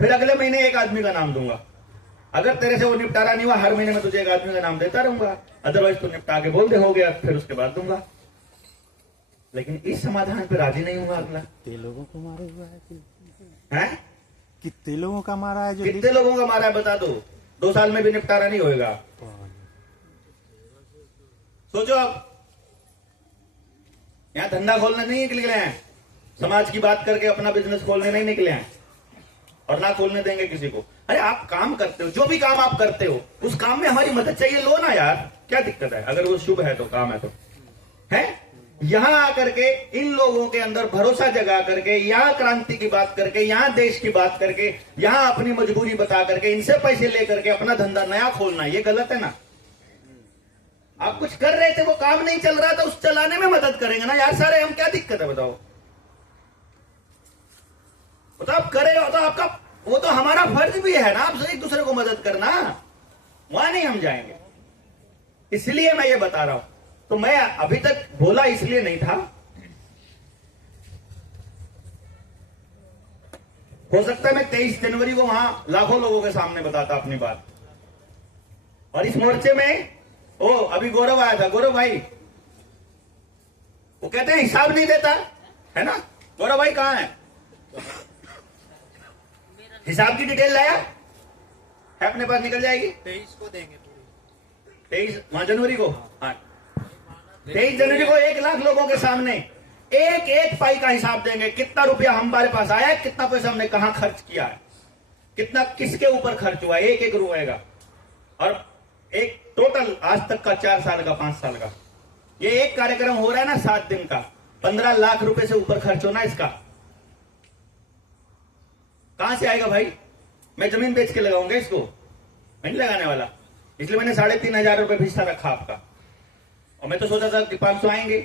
फिर अगले महीने एक आदमी का नाम दूंगा, अगर तेरे से वो निपटारा नहीं हुआ हर महीने में तुझे एक आदमी का नाम देता रहूंगा, अदरवाइज तू निपटा के बोल दे हो गया, फिर उसके बाद दूंगा। लेकिन इस समाधान पे राजी नहीं हुआ अगला। कितने लोगों को मारा हुआ है? कितने लोगों का मारा है? कितने लोगों का मारा है बता दो, 2 साल में भी निपटारा नहीं होएगा। सोचो अब, यहां धंधा खोलने नहीं निकले हैं, समाज की बात करके अपना बिजनेस खोलने नहीं निकले हैं, और ना खोलने देंगे किसी को। अरे आप काम करते हो, जो भी काम आप करते हो उस काम में हमारी मदद चाहिए, लो ना यार, क्या दिक्कत है? अगर वो शुभ है तो, काम है तो, है? यहां आकर के इन लोगों के अंदर भरोसा जगा करके, यहां क्रांति की बात करके, यहां देश की बात करके, यहां अपनी मजबूरी बता करके, इनसे पैसे लेकर के अपना धंधा नया खोलना, ये गलत है ना। आप कुछ कर रहे थे, वो काम नहीं चल रहा था, उस चलाने में मदद करेंगे ना यार सारे, हम क्या दिक्कत है बताओ? तो आप करेगा तो आपका, वो तो हमारा फर्ज भी है ना, आपसे एक दूसरे को मदद करना, वहां नहीं हम जाएंगे। इसलिए मैं ये बता रहा हूं। तो मैं अभी तक बोला इसलिए नहीं था, हो सकता है मैं 23 जनवरी को वहां लाखों लोगों के सामने बताता अपनी बात। और इस मोर्चे में अभी गौरव आया था, गौरव भाई, वो कहते हैं हिसाब नहीं देता है ना, गौरव भाई कहां है? हिसाब की डिटेल लाया है अपने पास, निकल जाएगी 23 को देंगे, 23 जनवरी को, हाँ 23 जनवरी को 1 लाख लोगों के सामने एक एक पाई का हिसाब देंगे, कितना रुपया हमारे पास आया है, कितना पैसा हमने कहां खर्च किया है, कितना किसके ऊपर खर्च हुआ है, एक एक रुपए का। और एक टोटल आज तक का 4 साल का 5 साल का ये एक कार्यक्रम हो रहा है ना 7 दिन का, 15 लाख रुपए से ऊपर खर्च होना इसका। कहां से आएगा भाई? मैं जमीन बेच के लगाऊंगा इसको, मैं नहीं लगाने वाला। इसलिए मैंने 3,500 रुपए भिस्ता रखा आपका। और मैं तो सोचा था कि 500 आएंगे,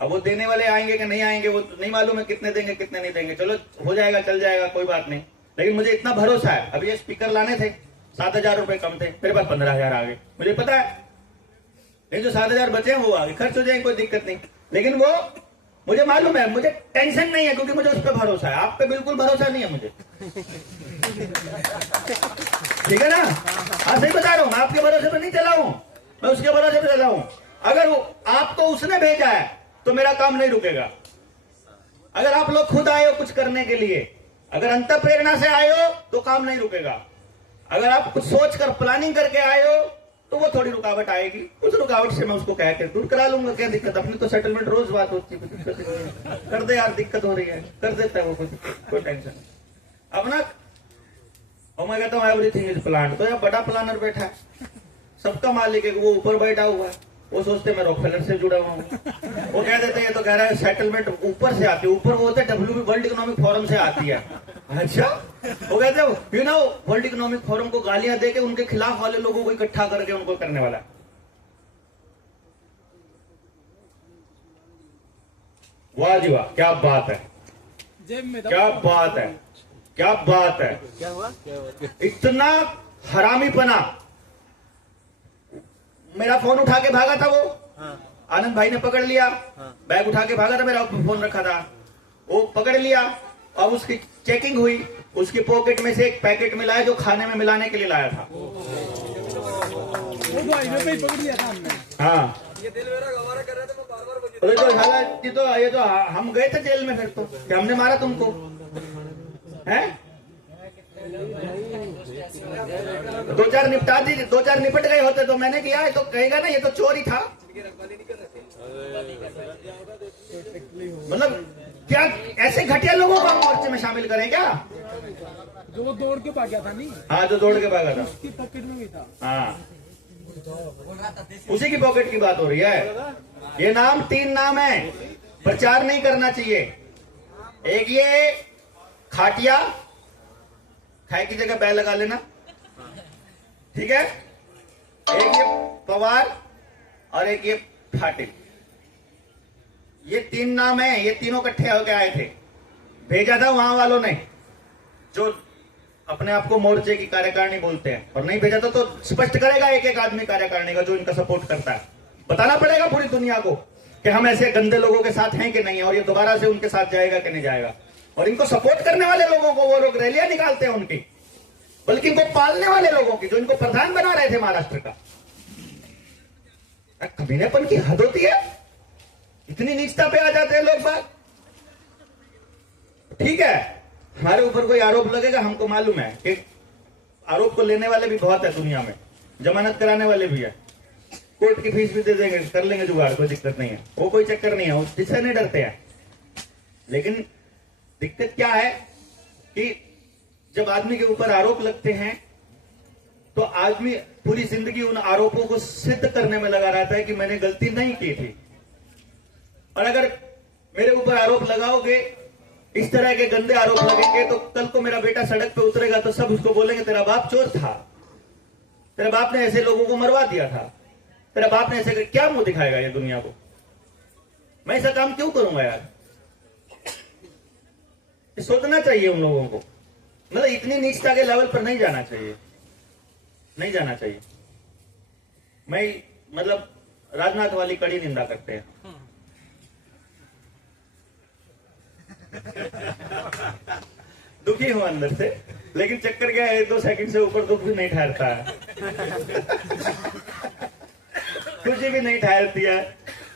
अब वो देने वाले आएंगे कि नहीं आएंगे वो तो नहीं मालूम है, कितने देंगे कितने नहीं देंगे। चलो हो जाएगा, चल जाएगा, कोई बात नहीं। लेकिन मुझे इतना भरोसा है, अब ये स्पीकर लाने थे 7,000 रुपए कम थे, मेरे पास 15,000 आ गए, मुझे पता है। लेकिन जो 7,000 बचे हैं वो आगे खर्च हो जाएंगे, कोई दिक्कत नहीं। लेकिन वो मुझे मालूम है, मुझे टेंशन नहीं है, क्योंकि मुझे उस पर भरोसा है। आप पे बिल्कुल भरोसा नहीं है मुझे, ठीक है ना? हाँ सही बता रहा हूं, मैं आपके भरोसे पे नहीं चला हूं, मैं उसके भरोसे पे चला हूं। अगर वो आपको उसने भेजा है तो मेरा काम नहीं रुकेगा। अगर आप लोग खुद आए हो कुछ करने के लिए, अगर अंतर प्रेरणा से आए हो तो काम नहीं रुकेगा। अगर आप कुछ सोच कर प्लानिंग करके आए हो तो वो थोड़ी रुकावट आएगी, उस रुकावट से मैं उसको कह के दूर करा लूंगा। क्या दिक्कत? अपनी तो सेटलमेंट रोज बात होती है, दिक्कत नहीं है। कर दे यार, दिक्कत हो रही है, कर देता है वो, कोई टेंशन नहीं अपना। और मैं कहता हूँ एवरीथिंग इज प्लान। तो यार बड़ा प्लानर बैठा है, सबका मालिक है, वो ऊपर बैठा हुआ है, वो सोचते मैं रॉकफेलर से जुड़ा हुआ हूँ। वो कह देते हैं, तो कह रहा है सेटलमेंट ऊपर से आती है, ऊपर वो होते हैं WB वर्ल्ड इकोनॉमिक फोरम से आती है। अच्छा, वो कहते हैं you know world economic forum को गालियां देके उनके खिलाफ वाले लोगों को इकट्ठा करके उनको करने वाला है। वाह जी वाह, क्या बात है, क्या बात है, क्या बात है। क्या हुआ? इतना हरामीपना। मेरा फोन उठा के भागा था वो, आनंद भाई ने पकड़ लिया, बैग उठा के भागा था, मेरा फोन रखा था, वो पकड़ लिया। अब उसकी चेकिंग हुई, उसकी पॉकेट में से एक पैकेट मिला है जो खाने में मिलाने के लिए लाया था। वो तो हाईवे पे ही पकड़ लिया था हमने। हाँ, ये दिल मेरा गवारा कर रहे थे, मैं बार-बार बजी। अरे तो हालांकि ये तो हम गए थे जेल में फिर तो, कि हमने मारा तुमको है? 2-4 निपटा दीजिए, 2-4 निपट गए होते तो मैंने किया है तो कहेगा ना ये तो चोर ही था। मतलब क्या ऐसे घटिया लोगों को हम मोर्चे में शामिल करें क्या? जो वो दौड़ के भाग गया था नहीं, हाँ, जो दौड़ के भागा था, उसकी पॉकेट में भी था। हाँ, उसी की पॉकेट की बात हो रही है। ये नाम 3 नाम है, प्रचार नहीं करना चाहिए। एक ये खाटिया, खाए की जगह बैल लगा लेना, ठीक है। एक ये पवार और एक ये फाटिल, ये 3 नाम है। ये तीनों इकट्ठे होकर आए थे, भेजा था वहां वालों ने जो अपने आप को मोर्चे की कार्यकारिणी बोलते हैं, और नहीं भेजा तो स्पष्ट करेगा एक एक आदमी कार्यकारिणी का जो इनका सपोर्ट करता है। बताना पड़ेगा पूरी दुनिया को कि हम ऐसे गंदे लोगों के साथ हैं कि नहीं है, और ये दोबारा से उनके साथ जाएगा कि नहीं जाएगा। और इनको सपोर्ट करने वाले लोगों को वो लोग रैलियां निकालते हैं उनकी, बल्कि इनको पालने वाले लोगों की, जो इनको प्रधान बना रहे थे महाराष्ट्र का। कमीनेपन की हद होती है, इतनी नीचता पे आ जाते हैं लोग बात। ठीक है, हमारे ऊपर कोई आरोप लगेगा, हमको मालूम है कि आरोप को लेने वाले भी बहुत है दुनिया में, जमानत कराने वाले भी है, कोर्ट की फीस भी दे देंगे, कर लेंगे जुगाड़, कोई दिक्कत नहीं है, वो कोई चक्कर नहीं है, जिससे नहीं डरते हैं। लेकिन दिक्कत क्या है कि जब आदमी के ऊपर आरोप लगते हैं तो आदमी पूरी जिंदगी उन आरोपों को सिद्ध करने में लगा रहता है कि मैंने गलती नहीं की थी। और अगर मेरे ऊपर आरोप लगाओगे, इस तरह के गंदे आरोप लगेंगे, तो कल को मेरा बेटा सड़क पे उतरेगा तो सब उसको बोलेंगे तेरा बाप चोर था, तेरे बाप ने ऐसे लोगों को मरवा दिया था, तेरा बाप ने ऐसे क्या मुंह दिखाएगा ये दुनिया को? मैं ऐसा काम क्यों करूंगा यार? सोचना चाहिए उन लोगों को, मतलब इतनी नीचता के लेवल पर नहीं जाना चाहिए, नहीं जाना चाहिए। मैं मतलब राजनाथ वाली कड़ी निंदा करते हैं। दुखी हूं अंदर से, लेकिन चक्कर क्या है, 1-2 सेकंड से ऊपर दुख भी नहीं ठहरता है, खुशी भी नहीं ठहरती है,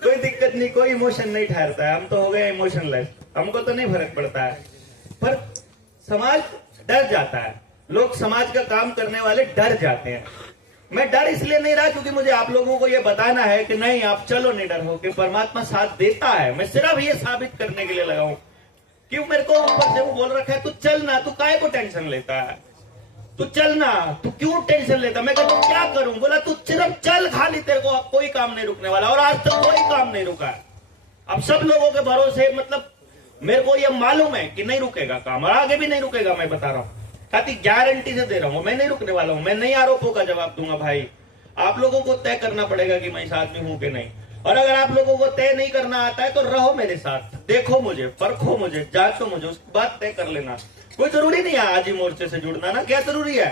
कोई दिक्कत नहीं, कोई इमोशन नहीं ठहरता है। हम तो हो गए इमोशनलेस, हमको तो नहीं फर्क पड़ता है। पर समाज डर जाता है, लोग समाज का काम करने वाले डर जाते हैं। मैं डर इसलिए नहीं रहा क्योंकि मुझे आप लोगों को ये बताना है कि नहीं आप चलो निडर हो कि परमात्मा साथ देता है। मैं सिर्फ ये साबित करने के लिए लगा हूं कि मेरे को ऊपर से वो बोल रखा है तू चलना, तू काहे को टेंशन लेता है, तू चलना, तू क्यों टेंशन लेता। मैं कहता क्या करूं, बोला तू सिर्फ चल खाली, तेरे को कोई काम नहीं रुकने वाला। और आज तक कोई काम नहीं रुका है। अब सब लोगों के भरोसे मतलब मेरे को ये मालूम है कि नहीं रुकेगा काम और आगे भी नहीं रुकेगा। मैं बता रहा हूं, खाती गारंटी से दे रहा हूं, मैं नहीं रुकने वाला हूं। मैं नहीं आरोपों का जवाब दूंगा भाई, आप लोगों को तय करना पड़ेगा कि मैं इस आदमी हूं कि नहीं। और अगर आप लोगों को तय नहीं करना आता है तो रहो मेरे साथ, देखो मुझे, परखो मुझे, जांचो मुझे, उसके बाद तय कर लेना। कोई जरूरी नहीं है आज ही मोर्चे से जुड़ना ना, क्या जरूरी है?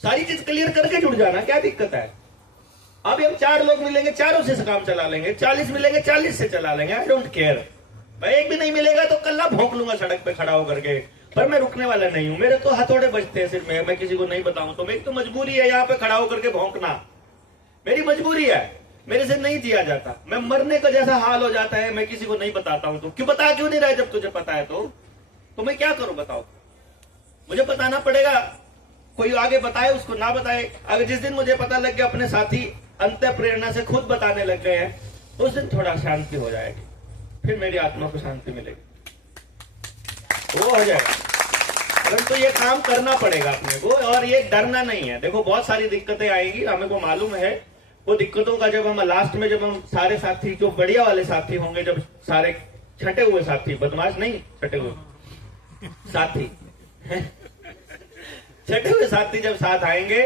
सारी चीज क्लियर करके जुड़ जाना, क्या दिक्कत है? अभी हम 4 लोग मिलेंगे, चारों से काम चला लेंगे, 40 मिलेंगे 40 से चला लेंगे। I don't care. भाई एक भी नहीं मिलेगा तो कल्ला भौंक लूंगा सड़क पे खड़ा होकर के, पर मैं रुकने वाला नहीं हूं। मेरे तो हथौड़े बजते हैं सिर्फ, मैं किसी को नहीं बताऊं तो मेरी तो मजबूरी है यहाँ पे खड़ा होकर के भौंकना, मेरी मजबूरी है, मेरे से नहीं जिया जाता। मैं मरने का जैसा हाल हो जाता है, मैं किसी को नहीं बताता हूं। तो क्यों बता क्यों नहीं रहा जब तुझे पता है तो मैं क्या करूं बताओ? मुझे बताना पड़ेगा, कोई आगे बताए उसको ना बताए। अगर जिस दिन मुझे पता लग गया अपने साथी अंत प्रेरणा से खुद बताने लग गए हैं तो उस दिन थोड़ा शांति हो जाएगी, फिर मेरी आत्मा को शांति मिलेगी, वो हो जाएगा। परंतु ये काम करना पड़ेगा अपने को और ये डरना नहीं है। देखो बहुत सारी दिक्कतें आएंगी, हमें को मालूम है। वो दिक्कतों का जब हम लास्ट में जब हम सारे साथी जो बढ़िया वाले साथी होंगे, जब सारे छठे हुए साथी, बदमाश नहीं, छठे हुए साथी छठे हुए साथी जब साथ आएंगे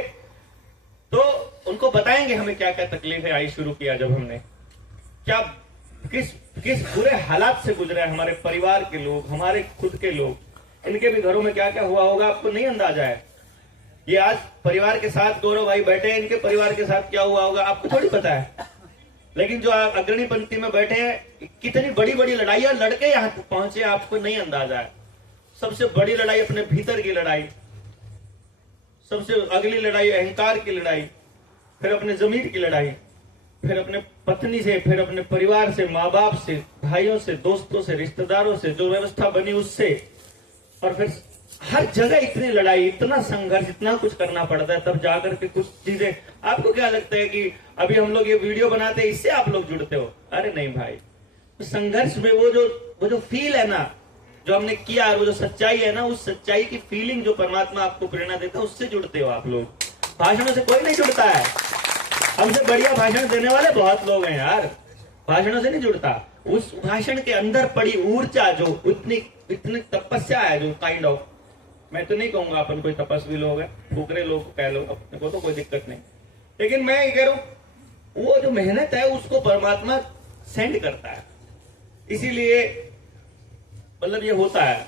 तो उनको बताएंगे हमें क्या क्या तकलीफें आई शुरू किया जब हमने, क्या किस बुरे हालात से गुजरे हमारे परिवार के लोग, हमारे खुद के लोग, इनके भी घरों में क्या क्या हुआ होगा आपको नहीं अंदाजा है। ये आज परिवार के साथ गौरव भाई बैठे हैं, इनके परिवार के साथ क्या हुआ होगा आपको थोड़ी पता है। लेकिन जो अग्रणी पंक्ति में बैठे हैं, कितनी बड़ी बड़ी लड़ाइयां लड़के यहां तक पहुंचे आपको नहीं अंदाजा है। सबसे बड़ी लड़ाई अपने भीतर की लड़ाई, सबसे अगली लड़ाई अहंकार की लड़ाई, फिर अपने जमीर की लड़ाई, फिर अपने पत्नी से, फिर अपने परिवार से, माँ बाप से, भाइयों से, दोस्तों से, रिश्तेदारों से, जो व्यवस्था बनी उससे, और फिर हर जगह इतनी लड़ाई, इतना संघर्ष, इतना कुछ करना पड़ता है, तब जाकर के कुछ चीजें। आपको क्या लगता है कि अभी हम लोग ये वीडियो बनाते हैं इससे आप लोग जुड़ते हो? अरे नहीं भाई, तो संघर्ष में वो जो फील है ना, जो हमने किया, वो जो सच्चाई है ना, उस सच्चाई की फीलिंग जो परमात्मा आपको प्रेरणा देता है, उससे जुड़ते हो आप लोग। भाषणों से कोई नहीं जुड़ता है। हमसे बढ़िया भाषण देने वाले बहुत लोग हैं यार, भाषणों से नहीं जुड़ता। उस भाषण के अंदर पड़ी ऊर्जा, जो इतनी तपस्या है, जो काइंड ऑफ, मैं तो नहीं कहूंगा अपन कोई तपस्वी लोग है, फुकरे लोग कह लो, अपने को तो कोई दिक्कत नहीं, लेकिन मैं ये कह रहा हूं वो जो मेहनत है उसको परमात्मा सेंड करता है। इसीलिए मतलब ये होता है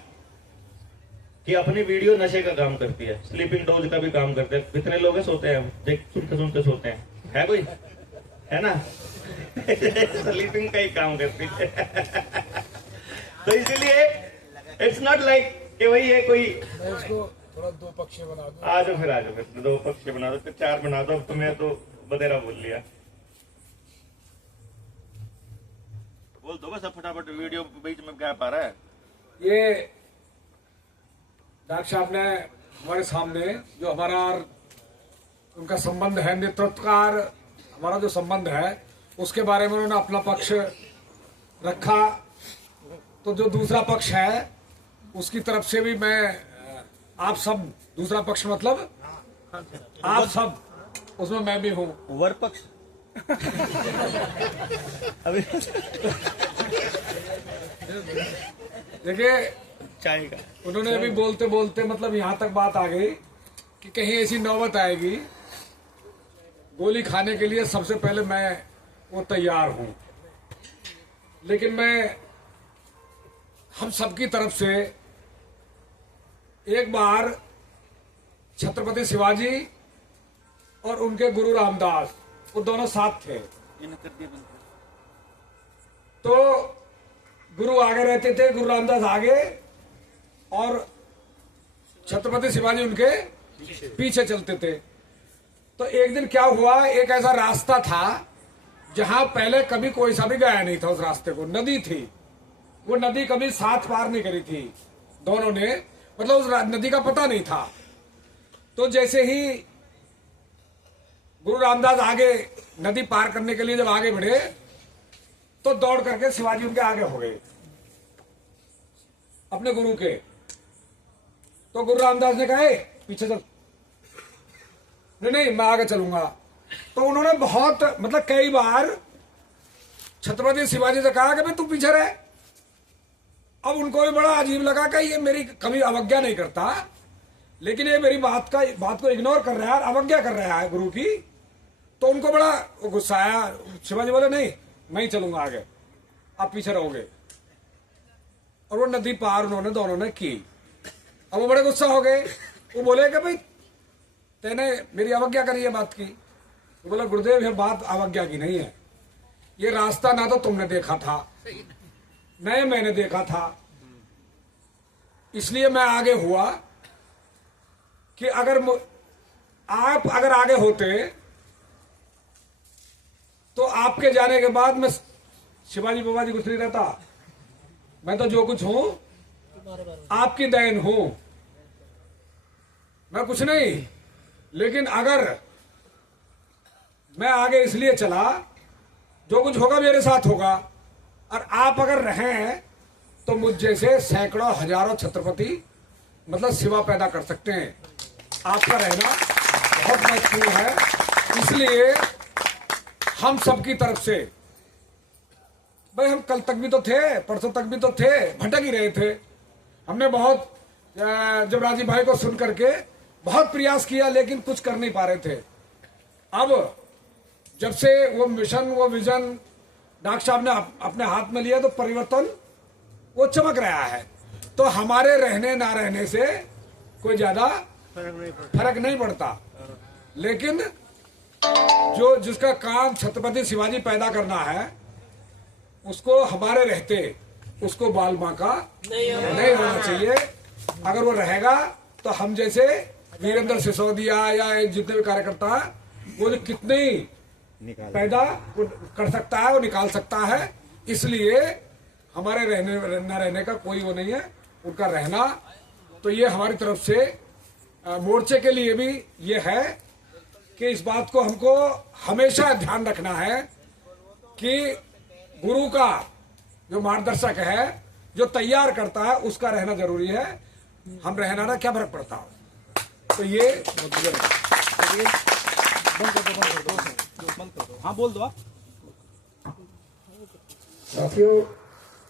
कि अपनी वीडियो नशे का काम करती है, स्लीपिंग डोज का भी काम करते हैं। कितने लोग सोते हैं, देख सुनते सुनते सोते हैं, है कोई है ना स्लीपिंग का ही काम करती है तो इसीलिए इट्स नॉट लाइक कि वही है कोई। मैं इसको थोड़ा 2 पक्ष बना दूं। आ जाओ फिर 2 पक्ष बना दो, फिर 4 बना दो। अब तुम्हें तो बतेरा बोल लिया, बोल दो बस अब फटाफट, वीडियो बीच में गैप आ रहा है। ये डॉक्टर साहब ने हमारे सामने जो हमारा उनका संबंध है, नेतृत्वकार हमारा जो संबंध है, उसके बारे में उन्होंने अपना पक्ष रखा। तो जो दूसरा पक्ष है उसकी तरफ से भी मैं आप सब, दूसरा पक्ष मतलब आप सब, उसमें मैं भी हूँ। वर पक्ष अभी देखिए चाहेगा, उन्होंने अभी बोलते बोलते मतलब यहाँ तक बात आ गई कि कहीं ऐसी नौबत आएगी गोली खाने के लिए, सबसे पहले मैं वो तैयार हूँ। लेकिन मैं हम सबकी तरफ से एक बार छत्रपति शिवाजी और उनके गुरु रामदास, वो दोनों साथ थे। तो गुरु आगे रहते थे, गुरु रामदास आगे और छत्रपति शिवाजी उनके पीछे चलते थे। तो एक दिन क्या हुआ, एक ऐसा रास्ता था जहां पहले कभी कोई सा भी गया नहीं था। उस रास्ते को नदी थी, वो नदी कभी साथ पार नहीं करी थी दोनों ने, मतलब उस नदी का पता नहीं था। तो जैसे ही गुरु रामदास आगे नदी पार करने के लिए जब आगे बढ़े तो दौड़ करके शिवाजी उनके आगे हो गए अपने गुरु के। तो गुरु रामदास ने कहा, "ए, पीछे चल।" नहीं मैं आगे चलूंगा। तो उन्होंने बहुत मतलब कई बार छत्रपति शिवाजी से कहा कि भाई तू पीछे रह। अब उनको भी बड़ा अजीब लगा कि ये मेरी कभी अवज्ञा नहीं करता, लेकिन ये मेरी बात को इग्नोर कर रहा है, अवज्ञा कर रहा है गुरु की। तो उनको बड़ा गुस्सा आया। शिवाजी बोले, "नहीं मैं ही चलूंगा आगे, आप पीछे रहोगे।" और वो नदी पार उन्होंने दोनों ने की। अब वो बड़े गुस्सा हो गए। वो बोले कि भाई तेने मेरी अवज्ञा करी है बात की। वो बोला, "गुरुदेव ये बात अवज्ञा की नहीं है, ये रास्ता ना तो तुमने देखा था न मैंने देखा था, इसलिए मैं आगे हुआ कि आप अगर आगे होते तो आपके जाने के बाद मैं शिवाजी बाबा जी कुछ नहीं रहता। मैं तो जो कुछ हूं आपकी देन हूं, मैं कुछ नहीं। लेकिन अगर मैं आगे इसलिए चला, जो कुछ होगा मेरे साथ होगा, और आप अगर रहें तो मुझ जैसे सैकड़ों हजारों छत्रपति मतलब शिवा पैदा कर सकते हैं। आपका रहना बहुत महत्वपूर्ण है, इसलिए हम सबकी तरफ से, भाई हम कल तक भी तो थे, परसों तक भी तो थे, भटक ही रहे थे। हमने बहुत जब राजीव भाई को सुन करके बहुत प्रयास किया, लेकिन कुछ कर नहीं पा रहे थे। अब जब से वो मिशन, वो विजन डॉक्टर साहब ने अपने हाथ में लिया, तो परिवर्तन वो चमक रहा है। तो हमारे रहने ना रहने से कोई ज्यादा फर्क नहीं पड़ता, लेकिन जो जिसका काम छत्रपति शिवाजी पैदा करना है, उसको हमारे रहते उसको बाल बांका नहीं होना चाहिए। अगर वो रहेगा तो हम जैसे वीरेंद्र सिसोदिया या जितने भी कार्यकर्ता है, वो कितने पैदा कर सकता है, वो निकाल सकता है। इसलिए हमारे रहने न रहने का कोई वो नहीं है, उनका रहना। तो ये हमारी तरफ से मोर्चे के लिए भी ये है कि इस बात को हमको हमेशा ध्यान रखना है कि गुरु का जो मार्गदर्शक है, जो तैयार करता है, उसका रहना जरूरी है। हम रहना ना क्या फर्क पड़ता हो। तो ये हाँ बोल दो आप। साथियों,